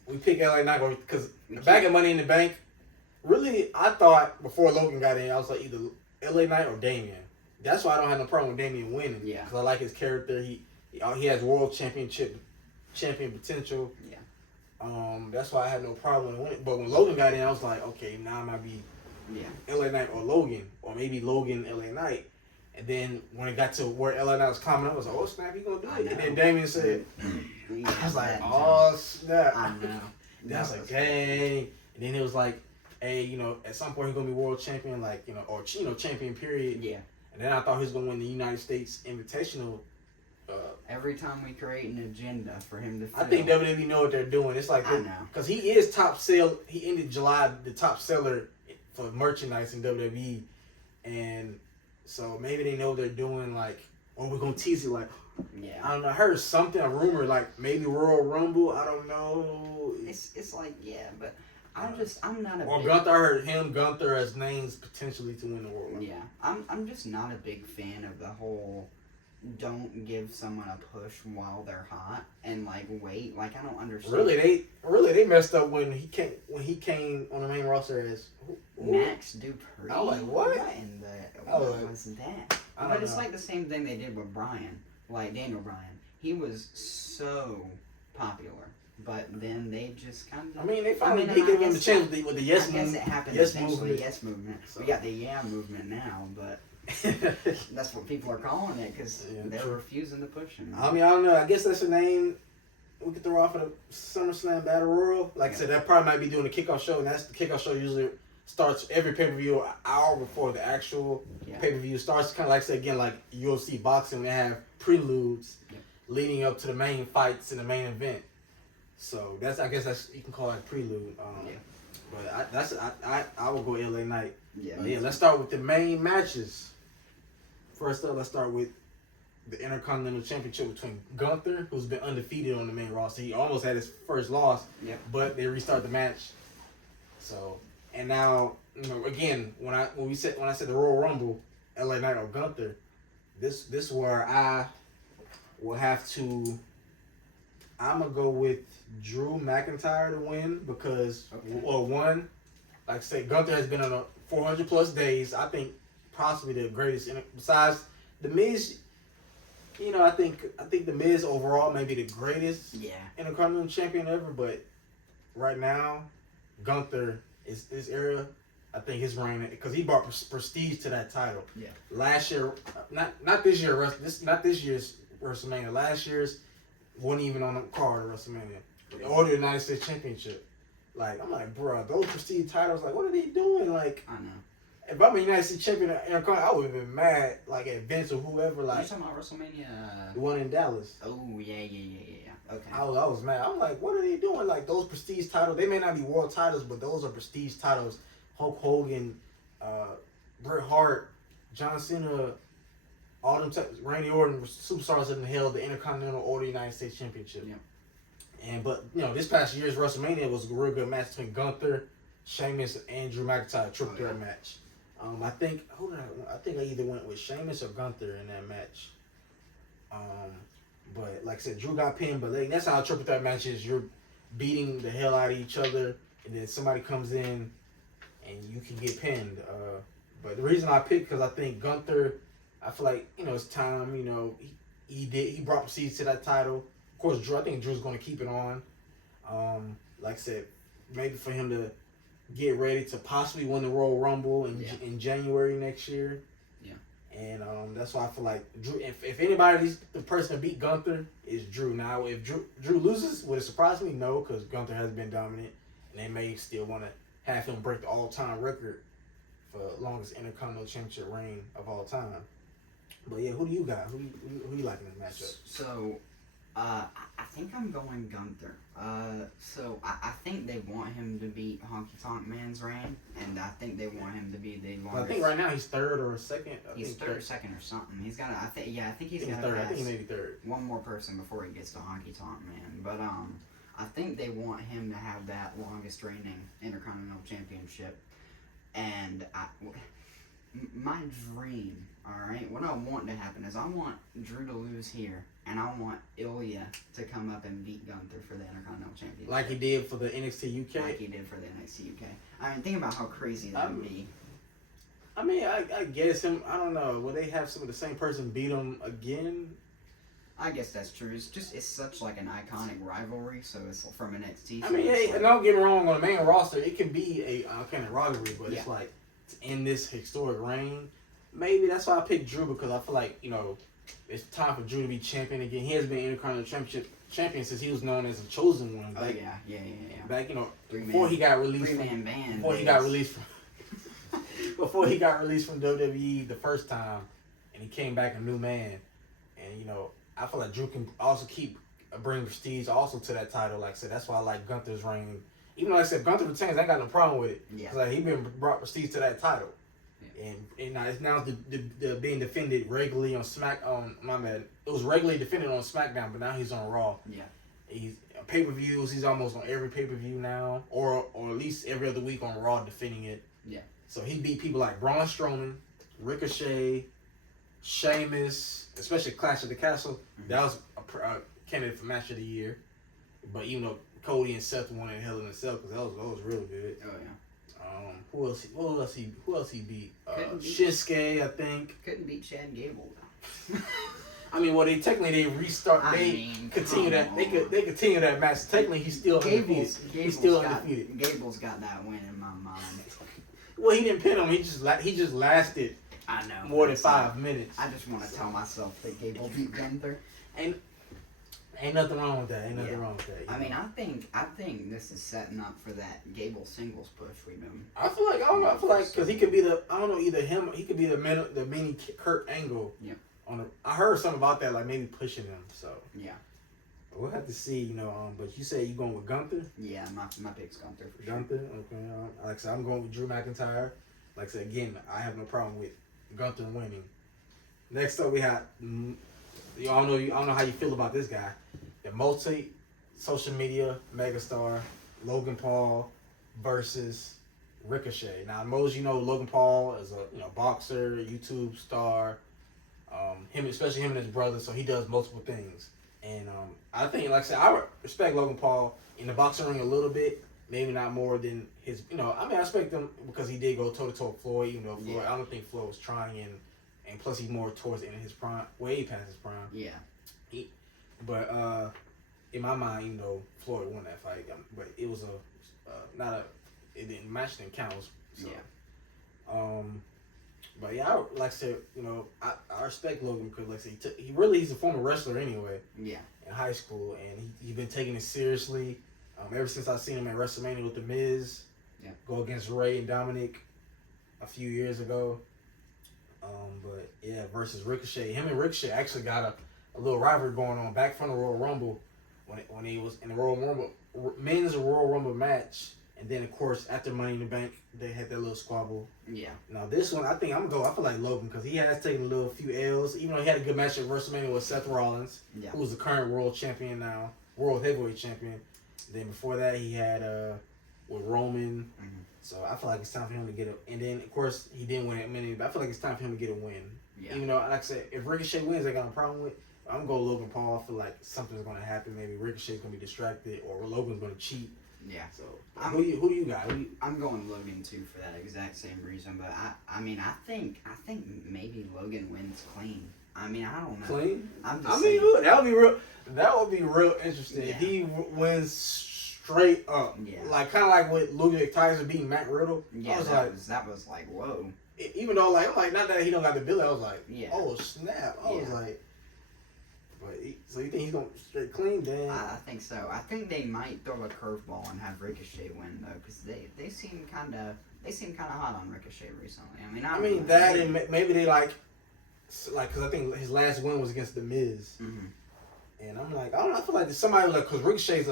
we pick LA Knight, because back at Money in the Bank, really, I thought before Logan got in, I was like either LA Knight or Damian. That's why I don't have no problem with Damian winning. Yeah. Because I like his character. He has world champion potential. Yeah. That's why I had no problem with winning. But when Logan got in, I was like, okay, now I might be LA Knight or Logan, or maybe Logan, LA Knight. And then when it got to where LA Knight was coming up, I was like, oh snap, he gonna do it. And then Damian said, I was like, oh snap. I know. Then I was like, dang. And then it was like, hey, you know, at some point he's gonna be world champion, like, you know, or champion period. Yeah. And then I thought he was gonna win the United States Invitational. Every time we create an agenda for him to fill. I think WWE know what they're doing. It's like, I know, because he is top sale. He ended July the top seller for merchandise in WWE, and so maybe they know what they're doing. Like, oh, we're gonna tease it. Like, yeah, I don't know. I heard something, a rumor, like maybe Royal Rumble. I don't know. It's like, yeah, but I'm not a. Or Gunther. I heard Gunther as names potentially to win the Royal Rumble. Yeah, I'm just not a big fan of the whole. Don't give someone a push while they're hot and like wait. Like, I don't understand. Really they messed up when he came on the main roster as Max Dupree. I was like, what? What was that? But it's like the same thing they did with Bryan, like Daniel Bryan. He was so popular, but then they just kind of. I mean, they finally did give him the chance with the yes movement. I guess it happened eventually. Yes movement. So. We got the movement now, but. That's what people are calling it, because they're refusing to push him. I mean, I don't know. I guess that's a name we could throw off of the SummerSlam Battle Royal. Like I said, that probably might be doing the kickoff show, and that's the kickoff show usually starts every pay-per-view an hour before the actual pay-per-view starts. Kind of like, say again, like UFC boxing, they have preludes leading up to the main fights in the main event. So I guess that's you can call that prelude. But I will go LA Knight. Yeah. Let's start with the main matches. First up, let's start with the Intercontinental Championship between Gunther, who's been undefeated on the main roster. He almost had his first loss, but they restart the match. So, and now, you know, again, when I said the Royal Rumble, LA Knight or Gunther, this is where I will have to. I'm gonna go with Drew McIntyre to win because, well, one, like I say, Gunther has been on a 400 plus days. I think possibly the greatest. Besides the Miz, I think the Miz overall may be the greatest Intercontinental Champion ever. But right now, Gunther is this era. I think his reign, because he brought prestige to that title. Yeah. Last year, not this year. Not this year's WrestleMania. Last year's wasn't even on the card of WrestleMania or the United States Championship. Like, I'm like, bro, those prestige titles, like, what are they doing? Like, I know. If I'm a United States Champion I would have been mad, like, at Vince or whoever. Like, you talking about WrestleMania? The one in Dallas. Oh, yeah. Okay. I was mad. I'm like, what are they doing? Like, those prestige titles, they may not be world titles, but those are prestige titles. Hulk Hogan, Bret Hart, John Cena, all them Randy Orton, superstars that held the Intercontinental or the United States Championship. Yeah. But this past year's WrestleMania was a real good match between Gunther, Sheamus, and Drew McIntyre, triple threat match. I think I either went with Sheamus or Gunther in that match. But like I said, Drew got pinned, but that's how a triple threat match is. You're beating the hell out of each other, and then somebody comes in, and you can get pinned. But the reason I picked, because I think Gunther, I feel like, it's time, he brought prestige to that title. Of course, Drew, I think Drew's going to keep it on. Like I said, maybe for him to get ready to possibly win the Royal Rumble in January next year. Yeah. And that's why I feel like Drew, if anybody's the person to beat Gunther, is Drew. Now, if Drew loses, would it surprise me? No, because Gunther has been dominant, and they may still want to have him break the all-time record for longest Intercontinental Championship reign of all time. But yeah, who do you got? Who you like in this matchup? So, I think I'm going Gunther. So I think they want him to beat Honky Tonk Man's reign, and I think they want him to be the longest. Well, I think right now he's third or second. He's third or second or something. He's got. I think he's got third. I think he may be third. One more person before he gets to Honky Tonk Man, but I think they want him to have that longest reigning Intercontinental Championship, and my dream, all right, what I want to happen is I want Drew to lose here, and I want Ilya to come up and beat Gunther for the Intercontinental Championship. Like he did for the NXT UK? Like he did for the NXT UK. I mean, think about how crazy that would be. I mean, I guess I don't know. Will they have some of the same person beat him again? I guess that's true. It's such like an iconic rivalry, so it's from NXT. I mean, hey, don't get me wrong, on the main roster, it can be a kind of rivalry, but it's like, in this historic reign, maybe that's why I picked Drew, because I feel like, it's time for Drew to be champion again. He has been Intercontinental champion since he was known as a chosen one. Back, Back, before he got released from before he got released from WWE the first time, and he came back a new man. And I feel like Drew can also bring prestige also to that title. Like I said, that's why I like Gunther's reign. Even though I said Gunther retains, I ain't got no problem with it. Yeah. Like, he been brought prestige to that title. Yeah. And now it's being defended regularly on my bad. It was regularly defended on SmackDown, but now he's on Raw. Yeah. He's pay-per-views, he's almost on every pay-per-view now, or at least every other week on Raw defending it. Yeah. So he beat people like Braun Strowman, Ricochet, Sheamus, especially Clash of the Castle. Mm-hmm. That was a candidate for Match of the Year. But even though Cody and Seth won in Hell in a Cell, because that was real good. Oh yeah. Who else he beat? Shinsuke, I think. Couldn't beat Chad Gable though. I mean, well, they restart. They continue that match. Technically, he's still undefeated. He's still undefeated. Gable's got that win in my mind. Well, he didn't pin him. He just lasted. I know. More than 5 minutes. I just want to tell myself that Gable beat Gunther. Ain't nothing wrong with that. I mean, I think this is setting up for that Gable singles push we've been. I feel like because he could be either him. He could be the mini Kurt Angle. Yeah. I heard something about that, like maybe pushing him. So yeah. We'll have to see, but you say you going with Gunther? Yeah, my pick's Gunther for sure. Gunther, okay. Like I said, I'm going with Drew McIntyre. Like I said, again, I have no problem with Gunther winning. Next up, we have, I don't know how you feel about this guy. The multi-social media megastar, Logan Paul versus Ricochet. Now, most Logan Paul is a boxer, YouTube star, especially him and his brother, so he does multiple things. And I think, like I said, I respect Logan Paul in the boxing ring a little bit. Maybe not more than his, I respect him because he did go toe-to-toe with Floyd, even though Floyd, I don't think Floyd was trying, and plus he's more towards the end of his prime, way past his prime. Yeah. But in my mind, even though Floyd won that fight, but it was it didn't match, didn't count. So, yeah. But yeah, like I said, I respect Logan because, like I said, he's a former wrestler anyway. Yeah. In high school, and he's been taking it seriously. Ever since I seen him at WrestleMania with The Miz, go against Ray and Dominic a few years ago. But yeah, versus Ricochet. Him and Ricochet actually got a little rivalry going on back from the Royal Rumble when he was in the Royal Rumble men's Royal Rumble match, and then of course after Money in the Bank they had that little squabble. Yeah. Now this one I think I'm gonna go. I feel like Logan because he has taken a few L's. Even though he had a good match at WrestleMania with Seth Rollins, who's the current world champion now, world heavyweight champion. Then before that, he had with Roman. Mm-hmm. So I feel like it's time for him to get a. And then of course he didn't win at many, but I feel like it's time for him to get a win. Yeah. Even though, like I said, if Ricochet wins, I got no problem with. I'm going Logan Paul. I feel like something's going to happen. Maybe Ricochet's going to be distracted, or Logan's going to cheat. Yeah. So who do you got? I'm going Logan too for that exact same reason. But I think maybe Logan wins clean. I mean, I don't know. Clean? I'm just saying. That would be real interesting. If he wins straight up. Yeah. Like kind of like with Ludwig Tyson beating Matt Riddle. Yeah. That was like whoa. Even though I'm like not that he don't got the ability, I was like, oh snap. I was like, but so you think he's gonna straight clean? Then I think so. I think they might throw a curveball and have Ricochet win though, because they seem kind of hot on Ricochet recently. I mean that and maybe they like because I think his last win was against The Miz, and I'm like I feel like somebody because Ricochet's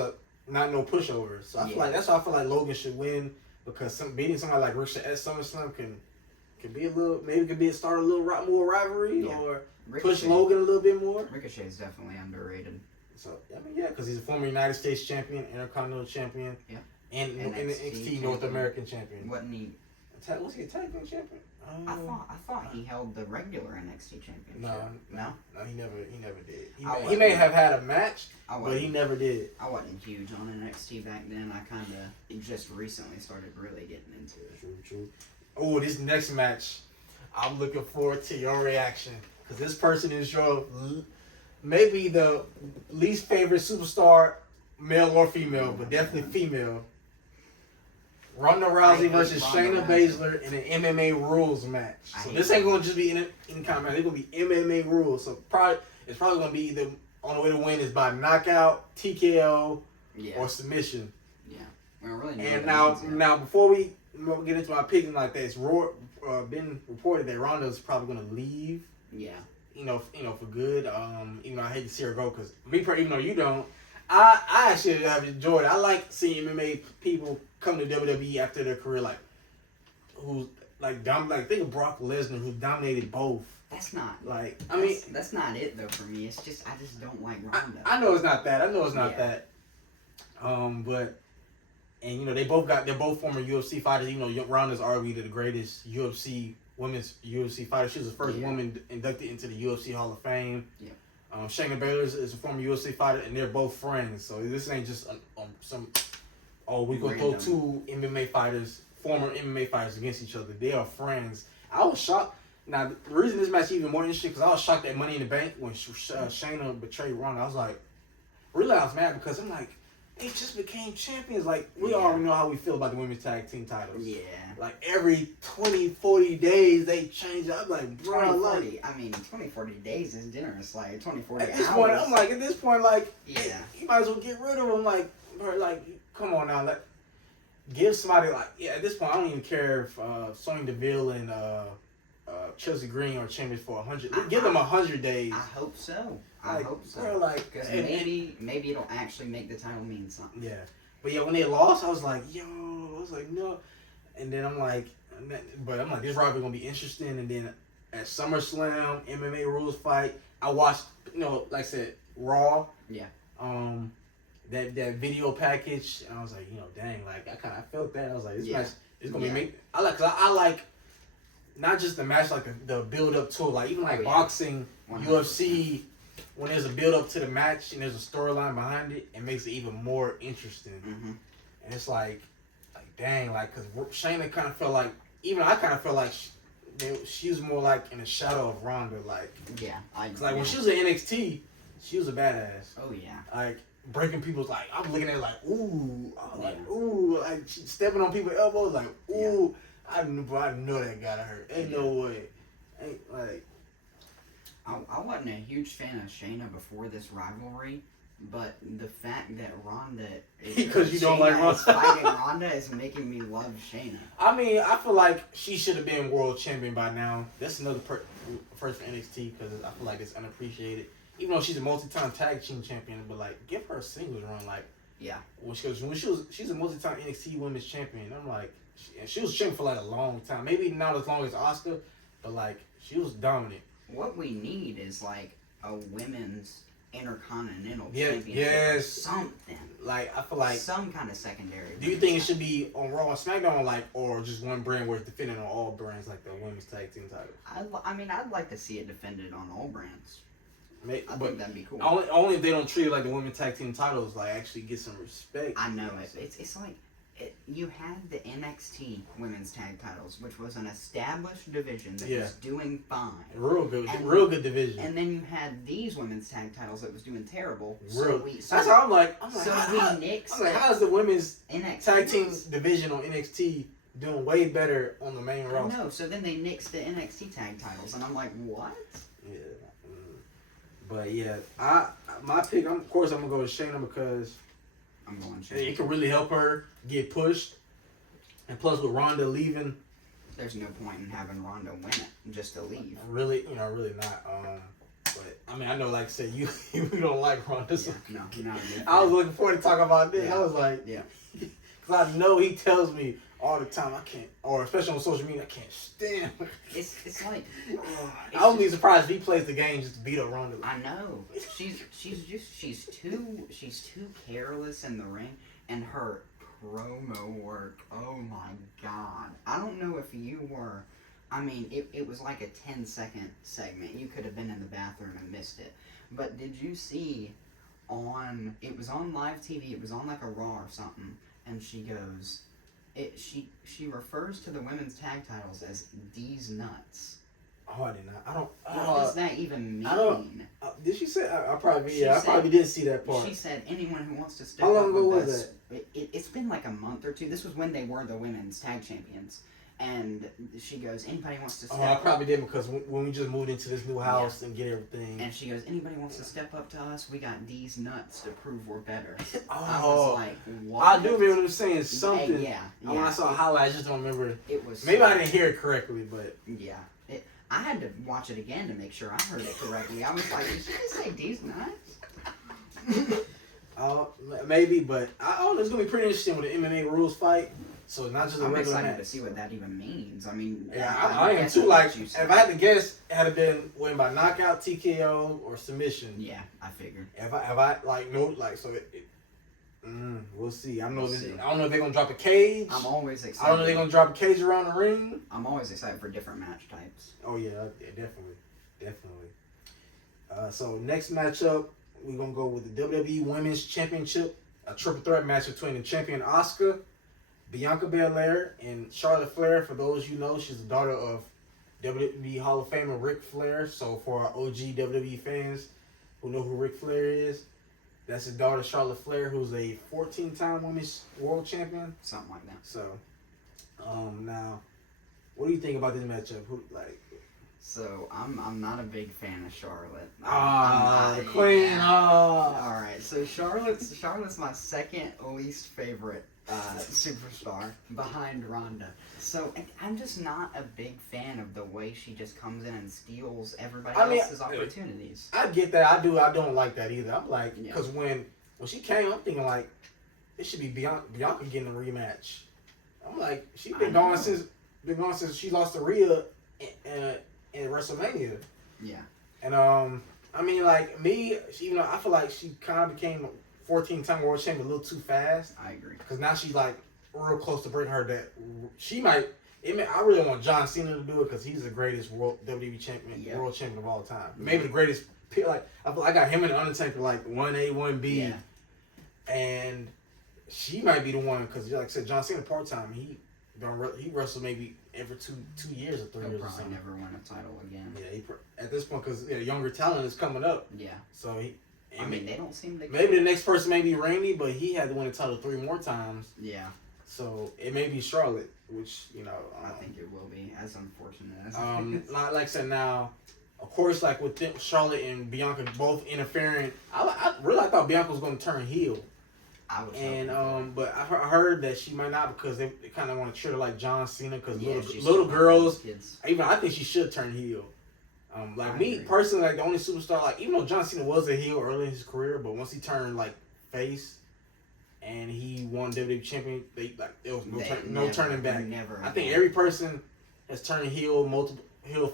not no pushover, so I feel like that's why I feel like Logan should win because beating somebody like Ricochet at SummerSlam can be a little, maybe could be start a little more rivalry or push Logan a little bit more. Ricochet is definitely underrated. So because he's a former United States champion, Intercontinental champion, and NXT North American champion. Wasn't he? Was he a tag team champion? I thought he held the regular NXT championship. No, he never did. He may have had a match, but he never did. I wasn't huge on NXT back then. I kind of just recently started really getting into it. True. Oh, this next match, I'm looking forward to your reaction because this person is your maybe the least favorite superstar, male or female, but definitely female. Ronda Rousey versus Shayna Baszler in an MMA rules match. So this ain't gonna just be any kind of match. It's gonna be MMA rules. So it's probably gonna be either on the way to win is by knockout, TKO, or submission. Yeah, we don't really know. And now before we get into my opinion like that, it's been reported that Ronda's probably gonna leave. Yeah. For good. Even though I hate to see her go, because even though you don't, I actually have enjoyed it. I like seeing MMA people come to WWE after their career, think of Brock Lesnar, who dominated both. That's not that's not it though for me. It's just I just don't like Ronda. I know it's not that. But they're both former UFC fighters. Ronda's arguably the greatest women's UFC fighter. She was the first woman inducted into the UFC Hall of Fame. Yeah. Shayna Baszler is a former UFC fighter, and they're both friends. So this ain't just we gonna throw two former MMA fighters against each other. They are friends. I was shocked. Now the reason this match is even more interesting because I was shocked at Money in the Bank when Shayna betrayed Ronda. I was like, really, I was mad because I'm like, they just became champions. Like, we already know how we feel about the women's tag team titles. Yeah. Like, every 20, 40 days, they change it. I'm like, bro, 20, 40 days is generous. Like, 20, 40 hours. At this point, you might as well get rid of them. Like, bro, come on now. Give somebody, at this point, I don't even care if Sonya Deville and Chelsea Green are champions for 100. Give them 100 days. I hope so. I hope so. Because maybe it'll actually make the title mean something. Yeah. But when they lost, I was like, no. And then I'm like, this rivalry gonna be interesting. And then at SummerSlam, MMA rules fight, I watched, like I said, Raw. Yeah. That video package, and I was like, dang, I felt that. I was like, this match is gonna be I like not just the match, the build up to it, even boxing, UFC. when there's a build up to the match and there's a storyline behind it, it makes it even more interesting. Mm-hmm. And it's like dang, like, because Shayna kind of felt like, even I kind of felt like she was more like in the shadow of Ronda, like. Yeah, like when she was in NXT, she was a badass. Oh yeah. Like breaking people's like, I'm looking at it like, ooh, like she stepping on people's elbows, like, ooh, I know that gotta hurt. Ain't no way. Ain't like. I wasn't a huge fan of Shayna before this rivalry, but the fact that Ronda because you don't like Ronda fighting Ronda is making me love Shayna. I mean, I feel like she should have been world champion by now. That's another first for NXT because I feel like it's unappreciated. Even though she's a multi-time tag team champion, but like give her a singles run, like she's a multi-time NXT women's champion. I'm like, she was champion for like a long time, maybe not as long as Asuka, but like she was dominant. What we need is like a women's intercontinental championship. Yes. Something. Like I feel like some kind of secondary. Do you think it should be on Raw and SmackDown, like, or just one brand where it's defended on all brands, like the women's tag team title? I mean, I'd like to see it defended on all brands. I but think that'd be cool. Only if they don't treat it like the women's tag team titles, like actually get some respect. I know it. It's like you had the NXT women's tag titles, which was an established division that was doing fine. Real good division. And then you had these women's tag titles that was doing terrible. That's how I'm like, how is the women's NXT tag team division on NXT doing way better on the main roster? No, so then they nixed the NXT tag titles, and I'm like, what? Yeah. But yeah, my pick, of course, I'm gonna go with Shayna because I'm going Shayna. It can really help her get pushed, and plus with Ronda leaving, there's no point in having Ronda win it just to leave. Really not. But I mean, I know, like I said, you don't like Ronda. So no, you're not. I was looking forward to talking about this. Yeah. I was like, because I know he tells me all the time I can't, or especially on social media, I can't stand. It's like I wouldn't be surprised if he plays the game just to beat up Ronda. I know she's too careless in the ring, and her promo work. Oh my god! I don't know if you were. I mean, it was like a 10-second segment. You could have been in the bathroom and missed it. But did you see it was on live TV. It was on like a Raw or something, and she goes. She refers to the women's tag titles as D's nuts. Oh, I did not. I don't. What does that even mean? I don't. Did she say? I probably didn't see that part. She said anyone who wants to step up. How long ago was that? It's been like a month or two. This was when they were the women's tag champions. And she goes, anybody wants to step up? I probably didn't because when we just moved into this new house and get everything. And she goes, anybody wants to step up to us? We got D's nuts to prove we're better. I was like, what? I do remember them saying something. Yeah. When I saw a highlight, I just don't remember. It was. Maybe I didn't hear it correctly, but. Yeah. I had to watch it again to make sure I heard it correctly. I was like, did she just say D's nuts? Maybe, but I don't know. It's going to be pretty interesting with the MMA rules fight. So not just a I'm regular excited match. to see what that even means. I mean, I am too. Like, if I had to guess, it had to been win by knockout, TKO, or submission. Yeah, I figured. If I like no like so we'll see. I don't know if they're gonna drop a cage. I'm always excited. I don't know if they're gonna drop a cage around the ring. I'm always excited for different match types. Oh yeah, definitely. So next matchup, we're gonna go with the WWE Women's Championship, a triple threat match between the champion Asuka, Bianca Belair, and Charlotte Flair. For those you know, she's the daughter of WWE Hall of Famer Ric Flair. So for our OG WWE fans who know who Ric Flair is, that's his daughter Charlotte Flair, who's a 14-time women's world champion. Something like that. So, now, what do you think about this matchup? So I'm not a big fan of Charlotte. The Queen. Yeah. All right. So Charlotte's my second least favorite superstar behind Ronda. So I'm just not a big fan of the way she just comes in and steals everybody else's opportunities. I get that. I don't like that either. I'm like, because when she came, I'm thinking like, it should be Bianca getting a rematch. I'm like, she's been gone since she lost to Rhea in WrestleMania. Yeah. And I mean, like me, I feel like she kind of became a 14-time world champion a little too fast. I agree. Because now she's like real close to bringing her that she might. I really want John Cena to do it because he's the greatest WWE champion, world champion of all time. Maybe the greatest like I feel like I got him and Undertaker like 1A, 1B, Yeah. and she might be the one because like I said, John Cena part time. He wrestled maybe every two years or 3 He'll years or probably something. never win a title again. Yeah, at this point because younger talent is coming up. Yeah. So I mean, they don't seem to. Maybe the next person may be Randy, but he had to win the title 3 more times. Yeah. So it may be Charlotte, which I think it will be, as unfortunate as it is. like I said, now, of course, like with Charlotte and Bianca both interfering, I thought Bianca was going to turn heel, I was but I heard that she might not because they kind of want to treat her like John Cena because she's little girls. Kids. I think she should turn heel. Like I me agree. personally, like the only superstar, like even though John Cena was a heel early in his career, but once he turned like face. And he won WWE champion. There was no turning back. I think every person has turned heel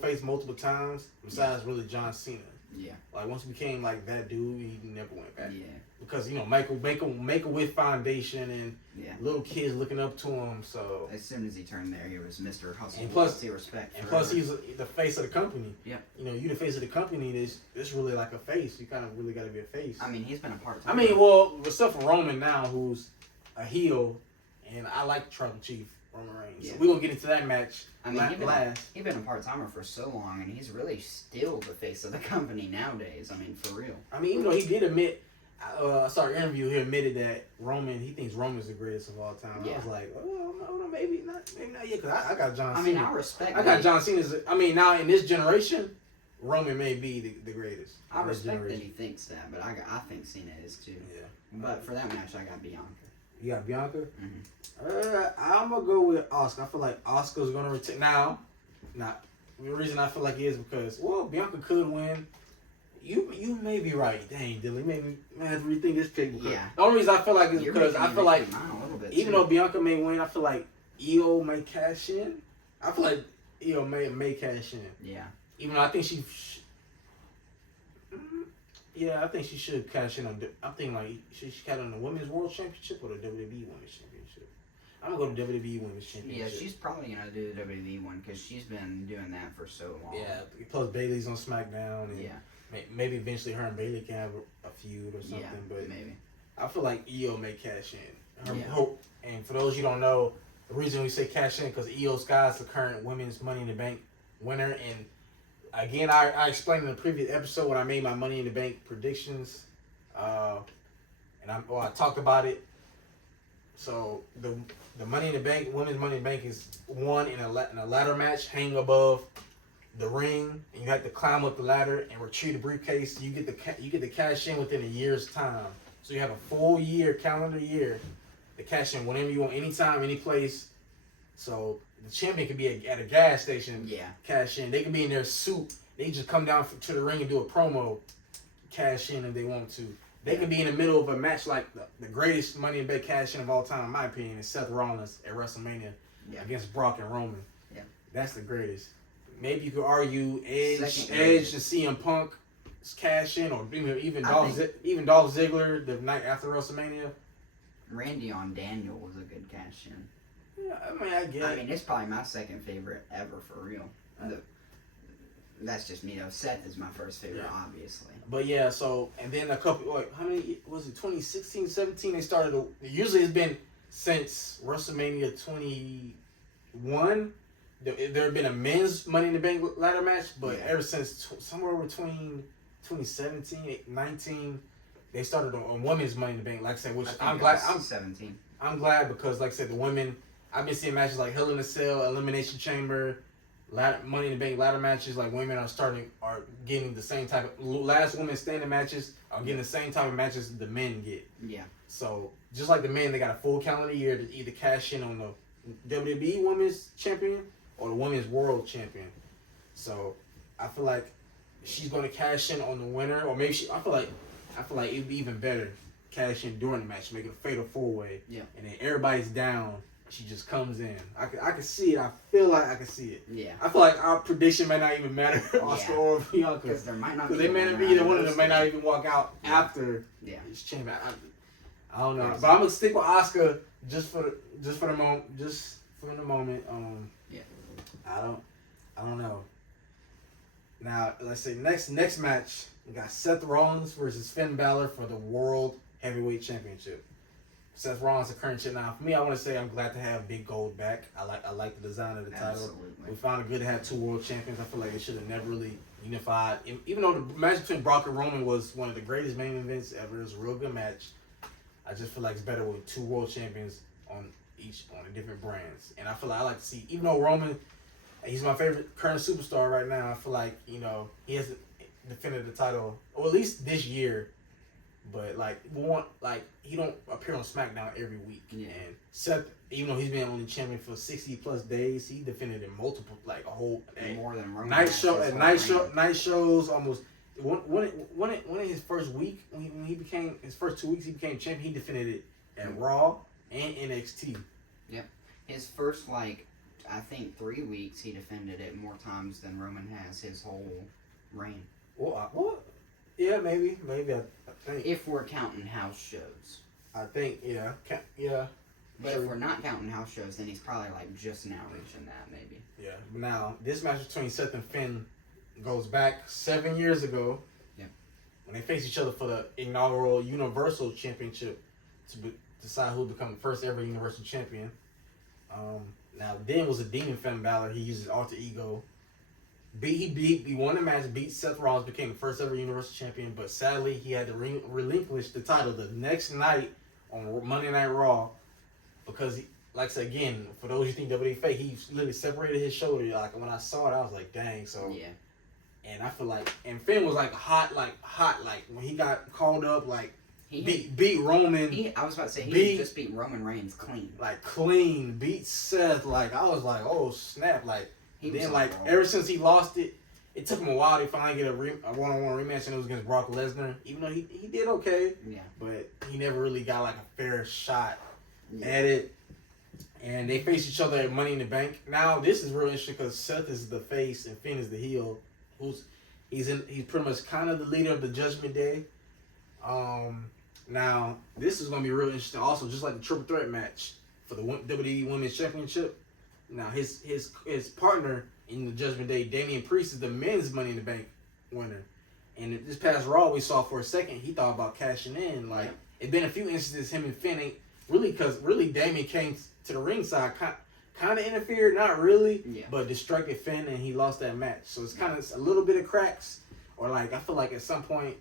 face multiple times. Besides really John Cena. Yeah. Like once he became like that dude, he never went back. Yeah. Because make a with foundation and little kids looking up to him. So as soon as he turned there, he was Mr. Hustle. And plus, respect. And plus, he's the face of the company. Yeah. You the face of the company. This really like a face. You kind of really got to be a face. I mean, he's been a part. Except for Roman now, who's a heel, and I like Tribal Chief Roman Reigns. Yeah. So we're gonna get into that match. I mean, he's been a part-timer for so long, and he's really still the face of the company nowadays. I mean, for real. I mean, even though he did admit, I saw an interview, he admitted that he thinks Roman's the greatest of all time. Yeah. I was like, well, no, maybe not yet, because I got John Cena. I mean, I respect. I got John Cena. Now in this generation, Roman may be the greatest. I respect that he thinks that, but I think Cena is too. Yeah. But for that match, I got Bianca. You got Bianca? Mm-hmm. I'm going to go with Asuka. I feel like Asuka's going to retain. Now, the reason I feel like it is because, Bianca could win. You may be right. Dang, Dylan. Maybe I have to rethink this pick. Yeah. The only reason I feel like is because I feel like, even though Bianca may win, I feel like Io may cash in. I feel like Io may cash in. Yeah. Even though I think I think she should cash in on. I'm thinking like she should cash in the Women's World Championship or the WWE Women's Championship. I'm gonna go to WWE Women's Championship. Yeah, she's probably gonna do the WWE one because she's been doing that for so long. Yeah. Plus Bayley's on SmackDown. And maybe eventually her and Bayley can have a feud or something. But maybe. I feel like Io may cash in. And for those you don't know, the reason we say cash in because Io Sky's the current Women's Money in the Bank winner. And again, I explained in the previous episode when I made my Money in the Bank predictions, and I talked about it. So the Money in the Bank, Women's Money in the Bank is won in a ladder match, hanging above the ring, and you have to climb up the ladder and retrieve the briefcase. You get the cash in within a year's time. So you have a full calendar year, to cash in whenever you want, anytime, any place. So the champion could be at a gas station, cash in. They can be in their suit. They just come down to the ring and do a promo, cash in if they want to. They could be in the middle of a match like the greatest Money in the Bank cash in of all time, in my opinion, is Seth Rollins at WrestleMania against Brock and Roman. Yeah. That's the greatest. Maybe you could argue Edge and CM Punk cash in, or even Dolph Ziggler the night after WrestleMania. Randy on Daniel was a good cash in. Yeah, I get it. I mean, it's probably my second favorite ever for real. That's just me though. Seth is my first favorite, obviously. But yeah, so and then a couple how many was it? 2016, 17. They started. Usually it's been since WrestleMania 21. There have been a men's Money in the Bank ladder match, but ever since somewhere between 2017, 19, they started on women's Money in the Bank. Like I said, which I'm glad. I'm 17. I'm glad because, like I said, the women. I've been seeing matches like Hell in a Cell, Elimination Chamber, Money in the Bank ladder matches. Like women are getting the same type of last woman standing matches are getting the same type of matches the men get. Yeah. So just like the men, they got a full calendar year to either cash in on the WWE Women's Champion or the Women's World Champion. So I feel like she's going to cash in on the winner, or maybe I feel like it'd be even better cash in during the match, make it a fatal 4-way. Yeah. And then everybody's down. She just comes in. I can see it. I feel like I can see it. Yeah. I feel like our prediction may not even matter, Oscar or Bianca. Because there might not be. Because they may not be either one of them. May not even walk out after. Yeah. It's champion. I don't know, but I'm gonna stick with Oscar just for the moment. Yeah. I don't know. Now, let's say next match, we got Seth Rollins versus Finn Balor for the World Heavyweight Championship. Seth Rollins, the current champ. Now, for me, I want to say I'm glad to have Big Gold back. I like the design of the title. Absolutely. We found it good to have 2 world champions. I feel like they should have never really unified. Even though the match between Brock and Roman was one of the greatest main events ever, it was a real good match. I just feel like it's better with 2 world champions on the different brands. And I feel like I like to see, even though Roman, he's my favorite current superstar right now, I feel like, he hasn't defended the title, or at least this year. But he don't appear on SmackDown every week. Yeah. And Seth, even though he's been only champion for 60+ days, he defended in multiple, a whole more than Roman. night shows almost. One in his first week, when he became his first 2 weeks, he became champion. He defended it at Raw and NXT. Yep. His first I think 3 weeks he defended it more times than Roman has his whole reign. Well, yeah, maybe. I think. If we're counting house shows. I think, yeah. But Sure. if we're not counting house shows, then he's probably just now reaching that, maybe. Yeah. Now, this match between Seth and Finn goes back 7 years ago. Yep. When they faced each other for the inaugural Universal Championship to decide who would become the first ever Universal Champion. Now, then was a demon Finn Balor. He used his alter ego. He won the match, beat Seth Rollins, became the first ever Universal Champion, but sadly he had to relinquish the title the next night on Monday Night Raw because, like I said again, for those who think WWE fake, he literally separated his shoulder. When I saw it, I was like, dang. So yeah. And I feel like, and Finn was hot, when he got called up, beat Roman. I was about to say he just beat Roman Reigns clean. Beat Seth. I was like, oh snap, Then, wrong. ever since he lost it, it took him a while to finally get a one-on-one rematch, and it was against Brock Lesnar. Even though he did okay, yeah, but he never really got a fair shot at it. And they face each other at Money in the Bank. Now this is real interesting because Seth is the face and Finn is the heel. He's pretty much kind of the leader of the Judgment Day. Now this is gonna be real interesting. Also, just like the triple threat match for the WWE Women's Championship. Now his partner in the Judgment Day, Damian Priest, is the men's Money in the Bank winner. And this past Raw, we saw for a second he thought about cashing in. It been a few instances him and Finn ain't really, because really Damian came to the ringside, kind of interfered, not really, but distracted Finn, and he lost that match. So it's kind of a little bit of cracks, or I feel like at some point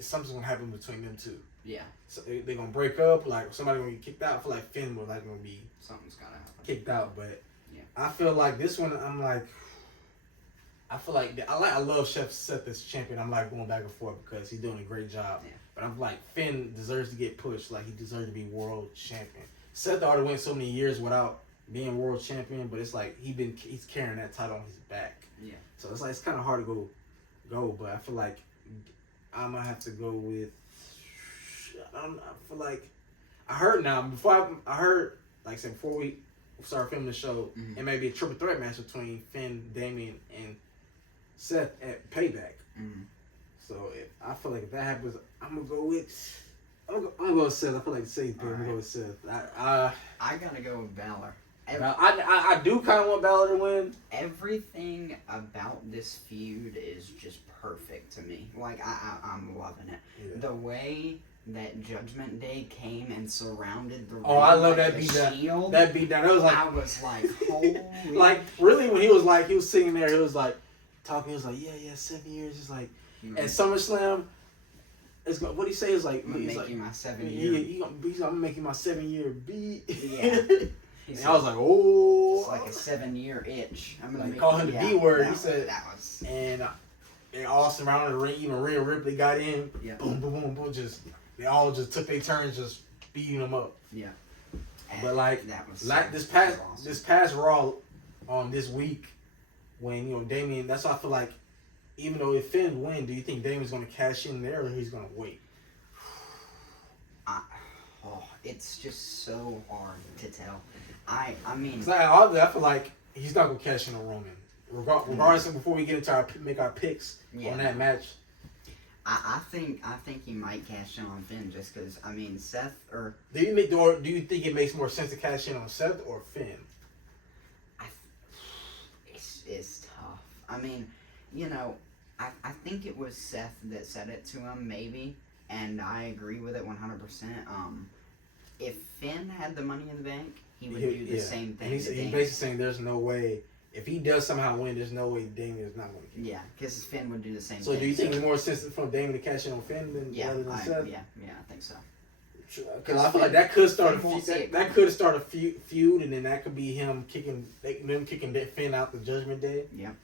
something's gonna happen between them two. Yeah. So they're gonna break up. Somebody gonna get kicked out. I feel like Finn was gonna be something's gonna happen. Kicked out, but. Yeah. I feel like this one, I love Seth as champion. I'm going back and forth because he's doing a great job. Yeah. But I'm Finn deserves to get pushed. He deserves to be world champion. Seth already went so many years without being world champion, but it's he's carrying that title on his back. Yeah. So it's kind of hard to go, but I feel like I'm gonna have to go with. I feel like I heard now before we start filming the show, it may be a triple threat match between Finn, Damian, and Seth at Payback. Mm-hmm. So I feel like if that happens, I'm gonna go with Seth. I feel like the safe pick. I'm gonna go with Seth. I gotta go with Balor. I do kind of want Balor to win. Everything about this feud is just perfect to me. I'm loving it. Yeah. The way that Judgment Day came and surrounded the ring. Oh, I love that beatdown. That beatdown. It was I was holy. Really, when he was sitting there, he was talking. He was yeah, 7 years. It's at SummerSlam. What do you say? It's I'm making my 7 year. I'm gonna make you my 7 year beat. Yeah. And I was oh. It's a 7 year itch. I'm gonna call him the B word. He said that was. And they all surrounded the ring. Even Rhea Ripley got in. Yeah. Boom, boom, boom, boom. They all just took their turns just beating them up. Yeah. But that was this past Raw this week when Damian, that's why I feel like even though if Finn win, do you think Damian's gonna cash in there or he's gonna wait? It's just so hard to tell. I mean, I feel like he's not gonna cash in on Roman. Regardless of before we get into make our picks on that match. I think he might cash in on Finn just because Seth or do you think it makes more sense to cash in on Seth or Finn? It's tough. you know, I think it was Seth that said it to him, maybe, and I agree with it 100%. If Finn had the Money in the Bank, he would do the same thing. And he's basically saying there's no way, if he does somehow win, there's no way Damien's not going to get it. Yeah, because Finn would do the same thing. So do you think it's more sensitive from Damien to cash in on Finn than rather than Seth? Yeah, I think so. Because I feel like that could start that could start a feud, and then that could be them kicking Finn out the Judgment Day. Yep.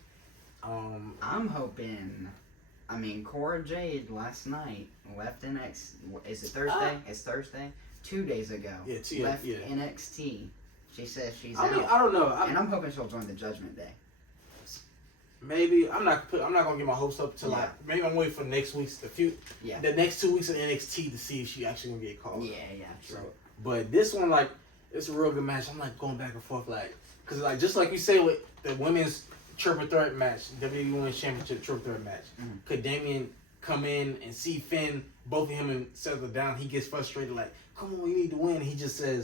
I'm hoping. I mean, Cora Jade last night left NXT. Is it Thursday? It's Thursday. 2 days ago. Left NXT. She says she's out. I don't know. And I'm hoping she'll join the Judgment Day. Maybe I'm not gonna get my hopes up till maybe I'm waiting for next week's the next 2 weeks of NXT to see if she actually gonna get called. Yeah, true. So, but this one, like, it's a real good match. I'm like going back and forth, like, cause like just like you say with the women's triple threat match, WWE Women's Championship triple threat match, could Damien come in and see Finn, both of him and Seth are down? He gets frustrated, like, come on, you need to win. And he just said,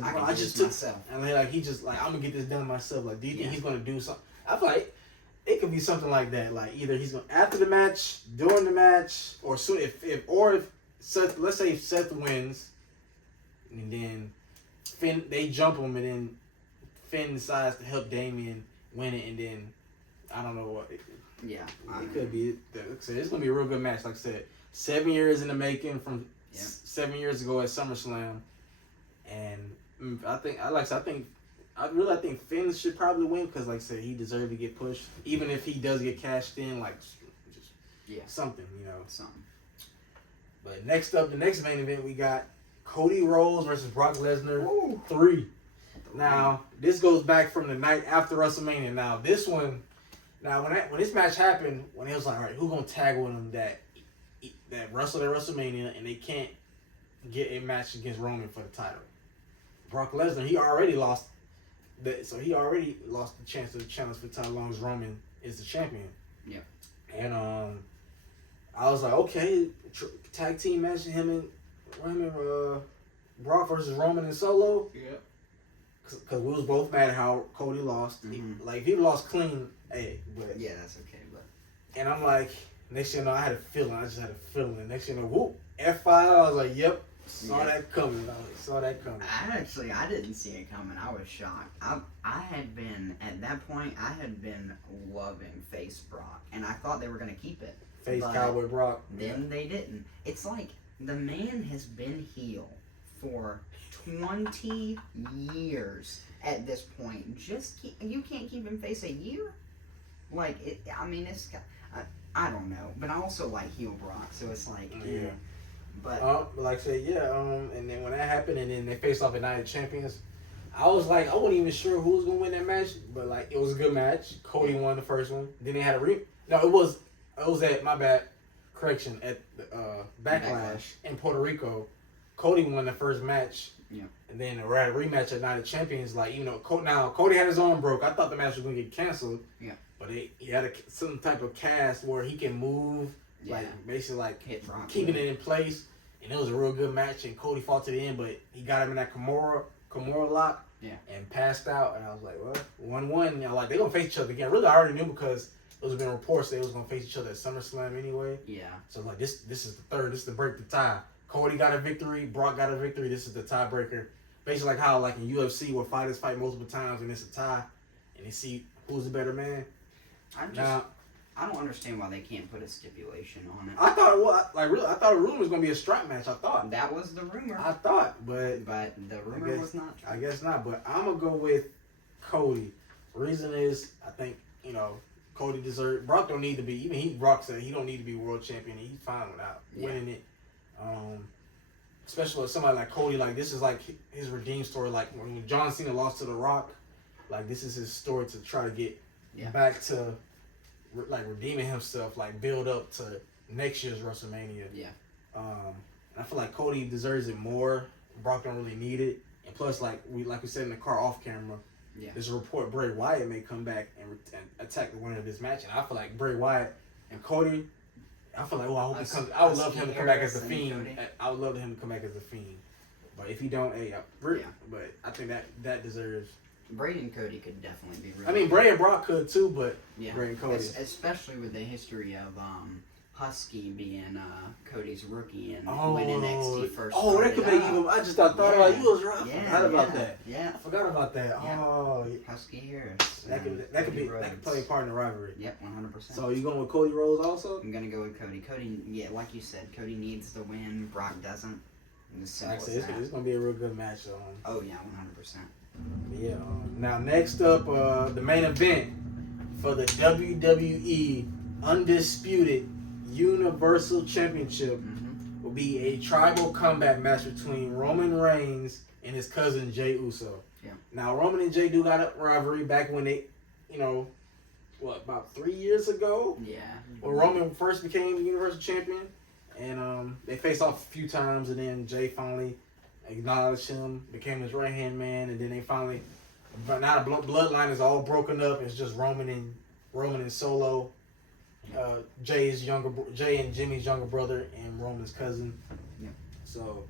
bro, I just took myself. And like he just like, I'm gonna get this done myself. Like, do you think he's gonna do something? I feel like it could be something like that. Like either he's gonna after the match, during the match, or soon if Seth, let's say if Seth wins, and then Finn they jump him, and then Finn decides to help Damien win it, and then I don't know what. It could be. It's gonna be a real good match. Like I said, 7 years in the making from 7 years ago at SummerSlam, and I think Finn should probably win because, like I said, he deserved to get pushed. Even if he does get cashed in, like just something, Something. But next up, the next main event, we got Cody Rhodes versus Brock Lesnar 3. Now this goes back from the night after WrestleMania. Now this one, when this match happened, when it was like, all right, who gonna tag with him that wrestled at WrestleMania and they can't get a match against Roman for the title? Brock Lesnar, he already lost the chance to challenge for the title as long as Roman is the champion. Yeah. And I was like, okay, tag team match, him and Brock versus Roman and Solo. Yeah. Because we was both mad at how Cody lost. Mm-hmm. If he lost clean, hey, but yeah, that's okay. But and I'm like, next thing you know, I had a feeling. I just had a feeling. And next thing you know, whoop, F5. I was like, yep, saw that coming. I didn't see it coming. I was shocked. I had been at that point. I had been loving face Brock, and I thought they were gonna keep it. Face Cowboy Brock. Then they didn't. It's like the man has been heel for 20 years at this point. You can't keep him face a year? Like, I don't know. But I also like heel Brock, so it's like, yeah. But like I said, and then when that happened, and then they faced off at Night of Champions, I was like, I wasn't even sure who was gonna win that match, but like it was a good match. Cody won the first one. Then they had it was at my bad correction at Backlash in Puerto Rico. Cody won the first match. Yeah. And then we had a rematch at Night of Champions. Like, even though Cody had his arm broke, I thought the match was gonna get canceled. Yeah. But he had some type of cast where he can move, like basically like hit Brock, keeping it in place. And it was a real good match. And Cody fought to the end, but he got him in that Kimura lock. Yeah. And passed out. And I was like, well, 1-1. Like, they're gonna face each other again. Really, I already knew because it was been reports that they was gonna face each other at SummerSlam anyway. Yeah. So like this is the third. This is to break the tie. Cody got a victory. Brock got a victory. This is the tiebreaker. Basically, like how like in UFC where fighters fight multiple times and it's a tie, and they see who's the better man. I don't understand why they can't put a stipulation on it. I thought I thought the rumor was gonna be a strap match. I thought that was the rumor. I thought, but the rumor was not true. I guess not. But I'm gonna go with Cody. Reason is I think Cody deserves. Brock don't need to be. Even Brock said he don't need to be world champion. He's fine without winning it. Especially with somebody like Cody, like this is like his redeem story. Like when John Cena lost to The Rock, like this is his story to try to get back to like redeeming himself, like build up to next year's WrestleMania. Yeah. And I feel like Cody deserves it more. Brock don't really need it, and plus like we said in the car off camera, there's a report Bray Wyatt may come back and attack the winner of this match, and I feel like Bray Wyatt and Cody. I feel like, I hope he comes. I would love him to come back as the Fiend. I would love him to come back as the Fiend. But if he don't, but I think that deserves. Bray and Cody could definitely be really I mean, Bray and Brock could too, but yeah. Bray and Cody. Especially with the history of Husky being Cody's rookie and Oh, when NXT first oh, that could make you. I just thought about you was right. I forgot about that. Yeah, I forgot about that. Yeah. Oh, Husky Harris. that could play a part in the rivalry. Yep, 100%. So you going with Cody Rhodes also? I'm gonna go with Cody. Cody, yeah, like you said, Cody needs the win. Brock doesn't. Like I said, it's gonna be a real good match. Oh yeah, 100%. Yeah. Now next up, the main event for the WWE Undisputed Universal Championship will be a tribal combat match between Roman Reigns and his cousin Jey Uso. Yeah. Now Roman and Jey do got a rivalry back when they, about 3 years ago? Yeah. When Roman first became the Universal Champion. And they faced off a few times, and then Jey finally acknowledged him, became his right-hand man, and then they finally, but now the bloodline is all broken up. It's just Roman and Solo. Jey and Jimmy's younger brother and Roman's cousin. Yeah. So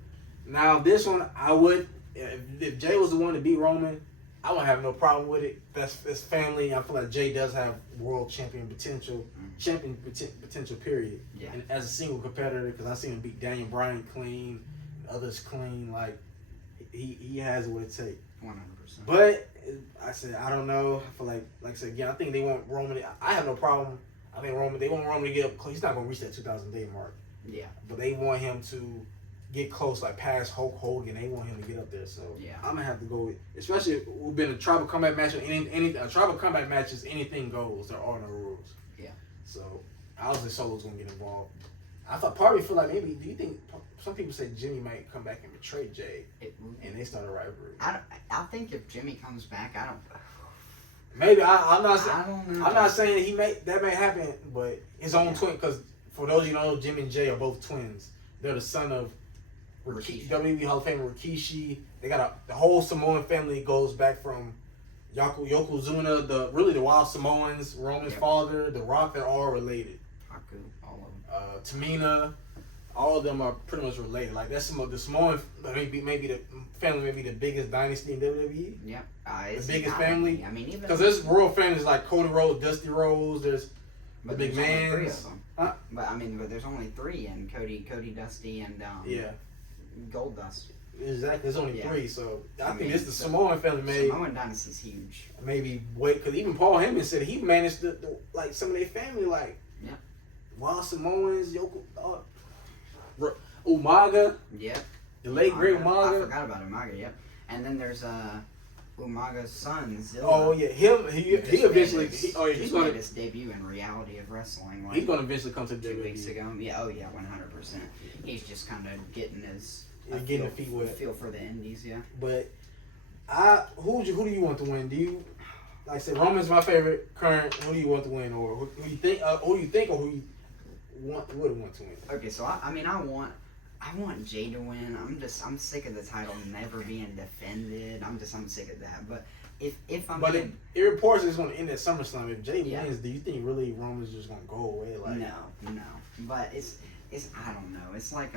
now this one, I would, if Jey was the one to beat Roman, I wouldn't have no problem with it. That's family. I feel like Jey does have world champion potential, potential period. Yeah. And as a single competitor, because I seen him beat Daniel Bryan clean, others clean, like he has what it takes. 100%. But I said I don't know. I feel like I said again, I think they want Roman. I have no problem. I think they want Roman to get up close. He's not gonna reach that 2,000 day mark. Yeah. But they want him to get close, like past Hulk Hogan. They want him to get up there. So yeah, I'm gonna have to go with. Especially if we've been a tribal combat match. A tribal combat matches, anything goes. There are no rules. Yeah. So I was just Solo's gonna get involved. I thought part of me feel like maybe. Do you think some people say Jimmy might come back and betray Jey, and they start a rivalry? I think if Jimmy comes back, I don't. Maybe I'm not. I don't know. I'm not saying that may happen, but his own twin. Because for those you know, Jimmy and Jey are both twins. They're the son of WWE Hall of Famer Rikishi. They got the whole Samoan family goes back from Yokozuna, the Wild Samoans, Roman's father, The Rock. They're all related. Haku, all of them. Tamina, all of them are pretty much related. Like that's the Samoan. Maybe the family may be the biggest dynasty in WWE. Yeah, the biggest family. I mean, even because there's royal families like Cody Rhodes, Dusty Rhodes. There's the big man. Three of them. Huh? But there's only three, and Cody, Dusty, and Gold Dust. Exactly, there's only three, so I think it's the Samoan family. Samoan dynasty's huge. Maybe because even Paul Heyman said he managed the like some of their family, like Wild Samoans, Umaga. Yep. The late great Umaga. I forgot about Umaga. Yep. And then there's Umaga's son, Zilla. Oh yeah, he eventually he's going to his debut in Reality of Wrestling. He's going to eventually come to 2 weeks ago. Yeah, 100%. He's just kind of getting his getting the feet wet. Feel for the indies, yeah. But who do you want to win? Do you like I said Roman's my favorite current? Who do you want to win, or who you think, or who you would want to win? Okay, so I want Jey to win. I'm sick of the title never being defended. I'm sick of that. But if it reports it's going to end at SummerSlam. If Jey wins, do you think really Roman's just going to go away? Like no. But it's I don't know. It's like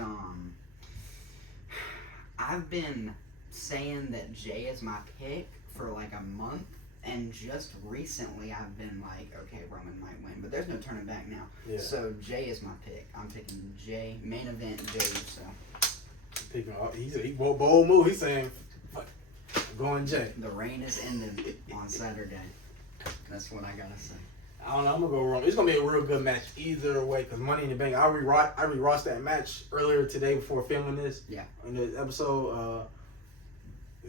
I've been saying that Jey is my pick for like a month. And just recently, I've been like, okay, Roman might win, but there's no turning back now. Yeah. So Jey is my pick. I'm picking Jey. Main event, Jey USO. Picking. He bold move. He's saying, "Fuck, I'm going Jey." The reign is ending on Saturday. That's what I gotta say. I don't know. I'm gonna go Roman. It's gonna be a real good match either way. Cause Money in the Bank. I rewatched that match earlier today before filming this. Yeah. In the episode.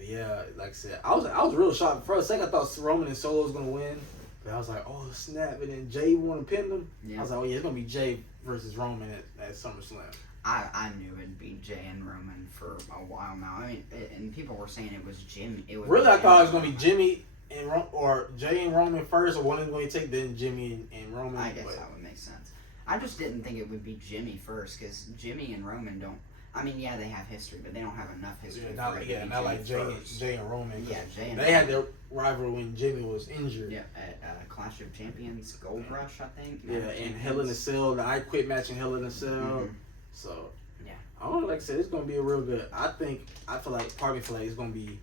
Yeah, like I said, I was real shocked. For a second, I thought Roman and Solo was gonna win, but I was like, oh snap! And then Jey won and pinned him. Yeah. I was like, oh yeah, it's gonna be Jey versus Roman at SummerSlam. I knew it'd be Jey and Roman for a while now. I mean, and people were saying it was Jimmy. I thought it was gonna be Jimmy and or Jey and Roman first, or one of them going to take then Jimmy and Roman. I guess that would make sense. I just didn't think it would be Jimmy first, because Jimmy and Roman don't. I mean, yeah, they have history, but they don't have enough history. Not like Jey and Roman. Yeah, Jey and Roman. Had their rivalry when Jimmy was injured. Yeah, at Clash of Champions, Gold Rush, I think. Yeah, and Hell in a Cell, the I Quit match in Hell in a Cell. Mm-hmm. So, yeah. I don't Like I said, it's gonna be a real good. I feel like it's gonna be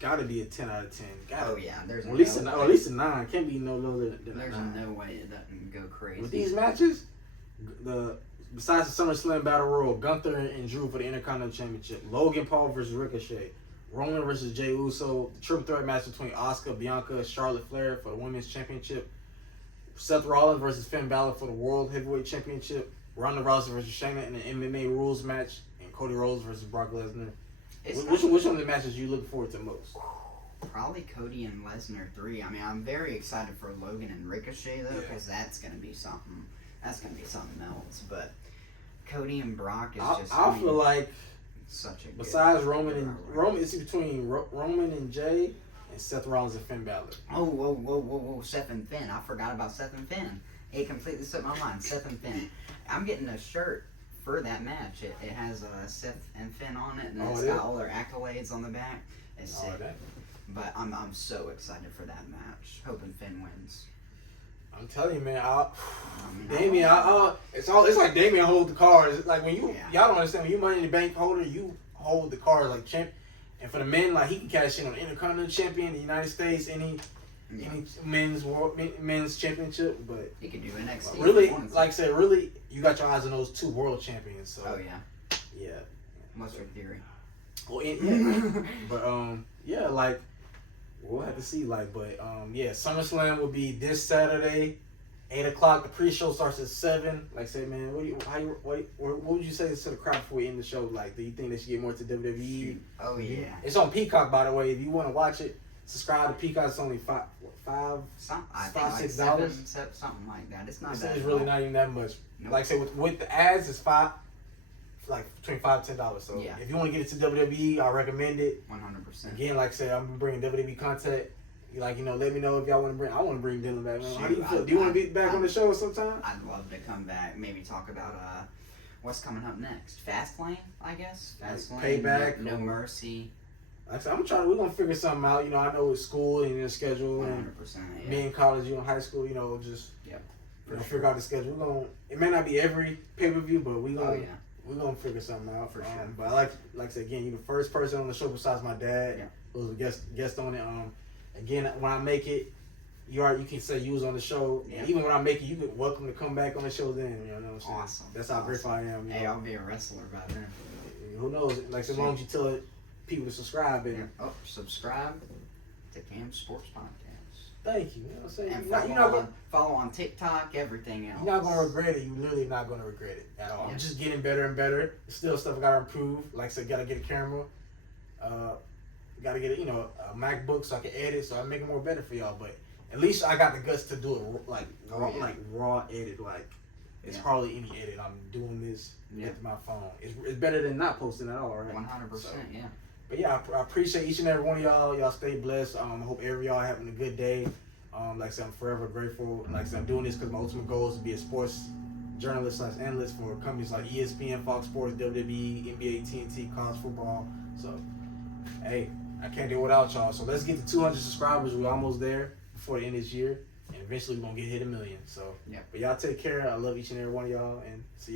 gotta be a 10 out of 10. Oh yeah, there's at least a 9. Can't be no lower than there's a 9. no way it doesn't go crazy. With these matches, besides the SummerSlam Battle Royal, Gunther and Drew for the Intercontinental Championship, Logan Paul versus Ricochet, Roman versus Jey Uso, the triple threat match between Asuka, Bianca, Charlotte Flair for the Women's Championship, Seth Rollins versus Finn Balor for the World Heavyweight Championship, Ronda Rousey versus Shayna in the MMA rules match, and Cody Rhodes versus Brock Lesnar. Which one of the matches you look forward to most? Probably Cody and Lesnar 3. I mean, I'm very excited for Logan and Ricochet though, because that's gonna be something. That's gonna be something else. But Cody and Brock is I feel like such a besides Roman, it's between Roman and Jey and Seth Rollins and Finn Balor. Oh, whoa, Seth and Finn. I forgot about Seth and Finn. It completely slipped my mind. Seth and Finn. I'm getting a shirt for that match. It has Seth and Finn on it, and it's got all their accolades on the back. It's sick. But I'm so excited for that match. Hoping Finn wins. I'm telling you, man. Damian, it's like Damian hold the cards. Like when y'all don't understand, when you Money in the Bank holder, you hold the cards like champ. And for the men, like he can cash in on the Intercontinental Champion in the United States, any men's championship, but he could do NXT. Really, like I said, really, you got your eyes on those 2 world champions. So yeah. Mustard Theory. Well, but like we'll have to see. Like, but SummerSlam will be this Saturday, 8:00. The pre-show starts at 7. Like, say, man, what would you say to the crowd before we end the show? Like, do you think they should get more to WWE? Oh yeah. It's on Peacock, by the way. If you want to watch it, subscribe to Peacock. It's only $6. Something like that. It's not. It's really not even that much. Nope. Like I say, with the ads, it's between $5 and $10. So if you want to get it to WWE, I recommend it. 100%. Again, like I said, I'm bringing WWE content. Let me know if y'all want to bring. I want to bring Dylan back. Man. How do you feel? Do you want to be back on the show sometime? I'd love to come back. Maybe talk about what's coming up next. Fastlane, I guess. Fastlane. Payback. No Mercy. Like I said, we're gonna figure something out. I know it's school and the schedule. 100%. Me in college, high school. Figure out the schedule. It may not be every pay-per-view, but we're gonna figure something out for sure. But like I said again, you're the first person on the show besides my dad who was a guest on it. Again, when I make it, you can say you was on the show. Yeah. Even when I make it, you can welcome to come back on the show then. You know what I'm saying? Awesome. That's how grateful I am. Hey, I'll be a wrestler by then. Who knows? Like, as long as you tell people to subscribe, baby. Subscribe to Cam Sports Podcast. Thank you. You know what I'm saying? And follow on TikTok, everything else. You're not going to regret it. You're literally not going to regret it at all. Yeah. I'm just getting better and better. There's still stuff I got to improve. Like I said, got to get a camera. Got to get a MacBook so I can edit, so I make it more better for y'all. But at least I got the guts to do it like raw edit. Like it's hardly any edit. I'm doing this with my phone. It's better than not posting at all, right? 100%. Yeah. But I appreciate each and every one of y'all. Y'all stay blessed. I hope every y'all having a good day. Like I said, I'm forever grateful. Like I said, I'm doing this because my ultimate goal is to be a sports journalist / analyst for companies like ESPN, Fox Sports, WWE, NBA, TNT, college football. So, hey, I can't do it without y'all. So let's get to 200 subscribers. We're almost there before the end of this year. And eventually we're going to hit 1 million. So, but y'all take care. I love each and every one of y'all. And see you.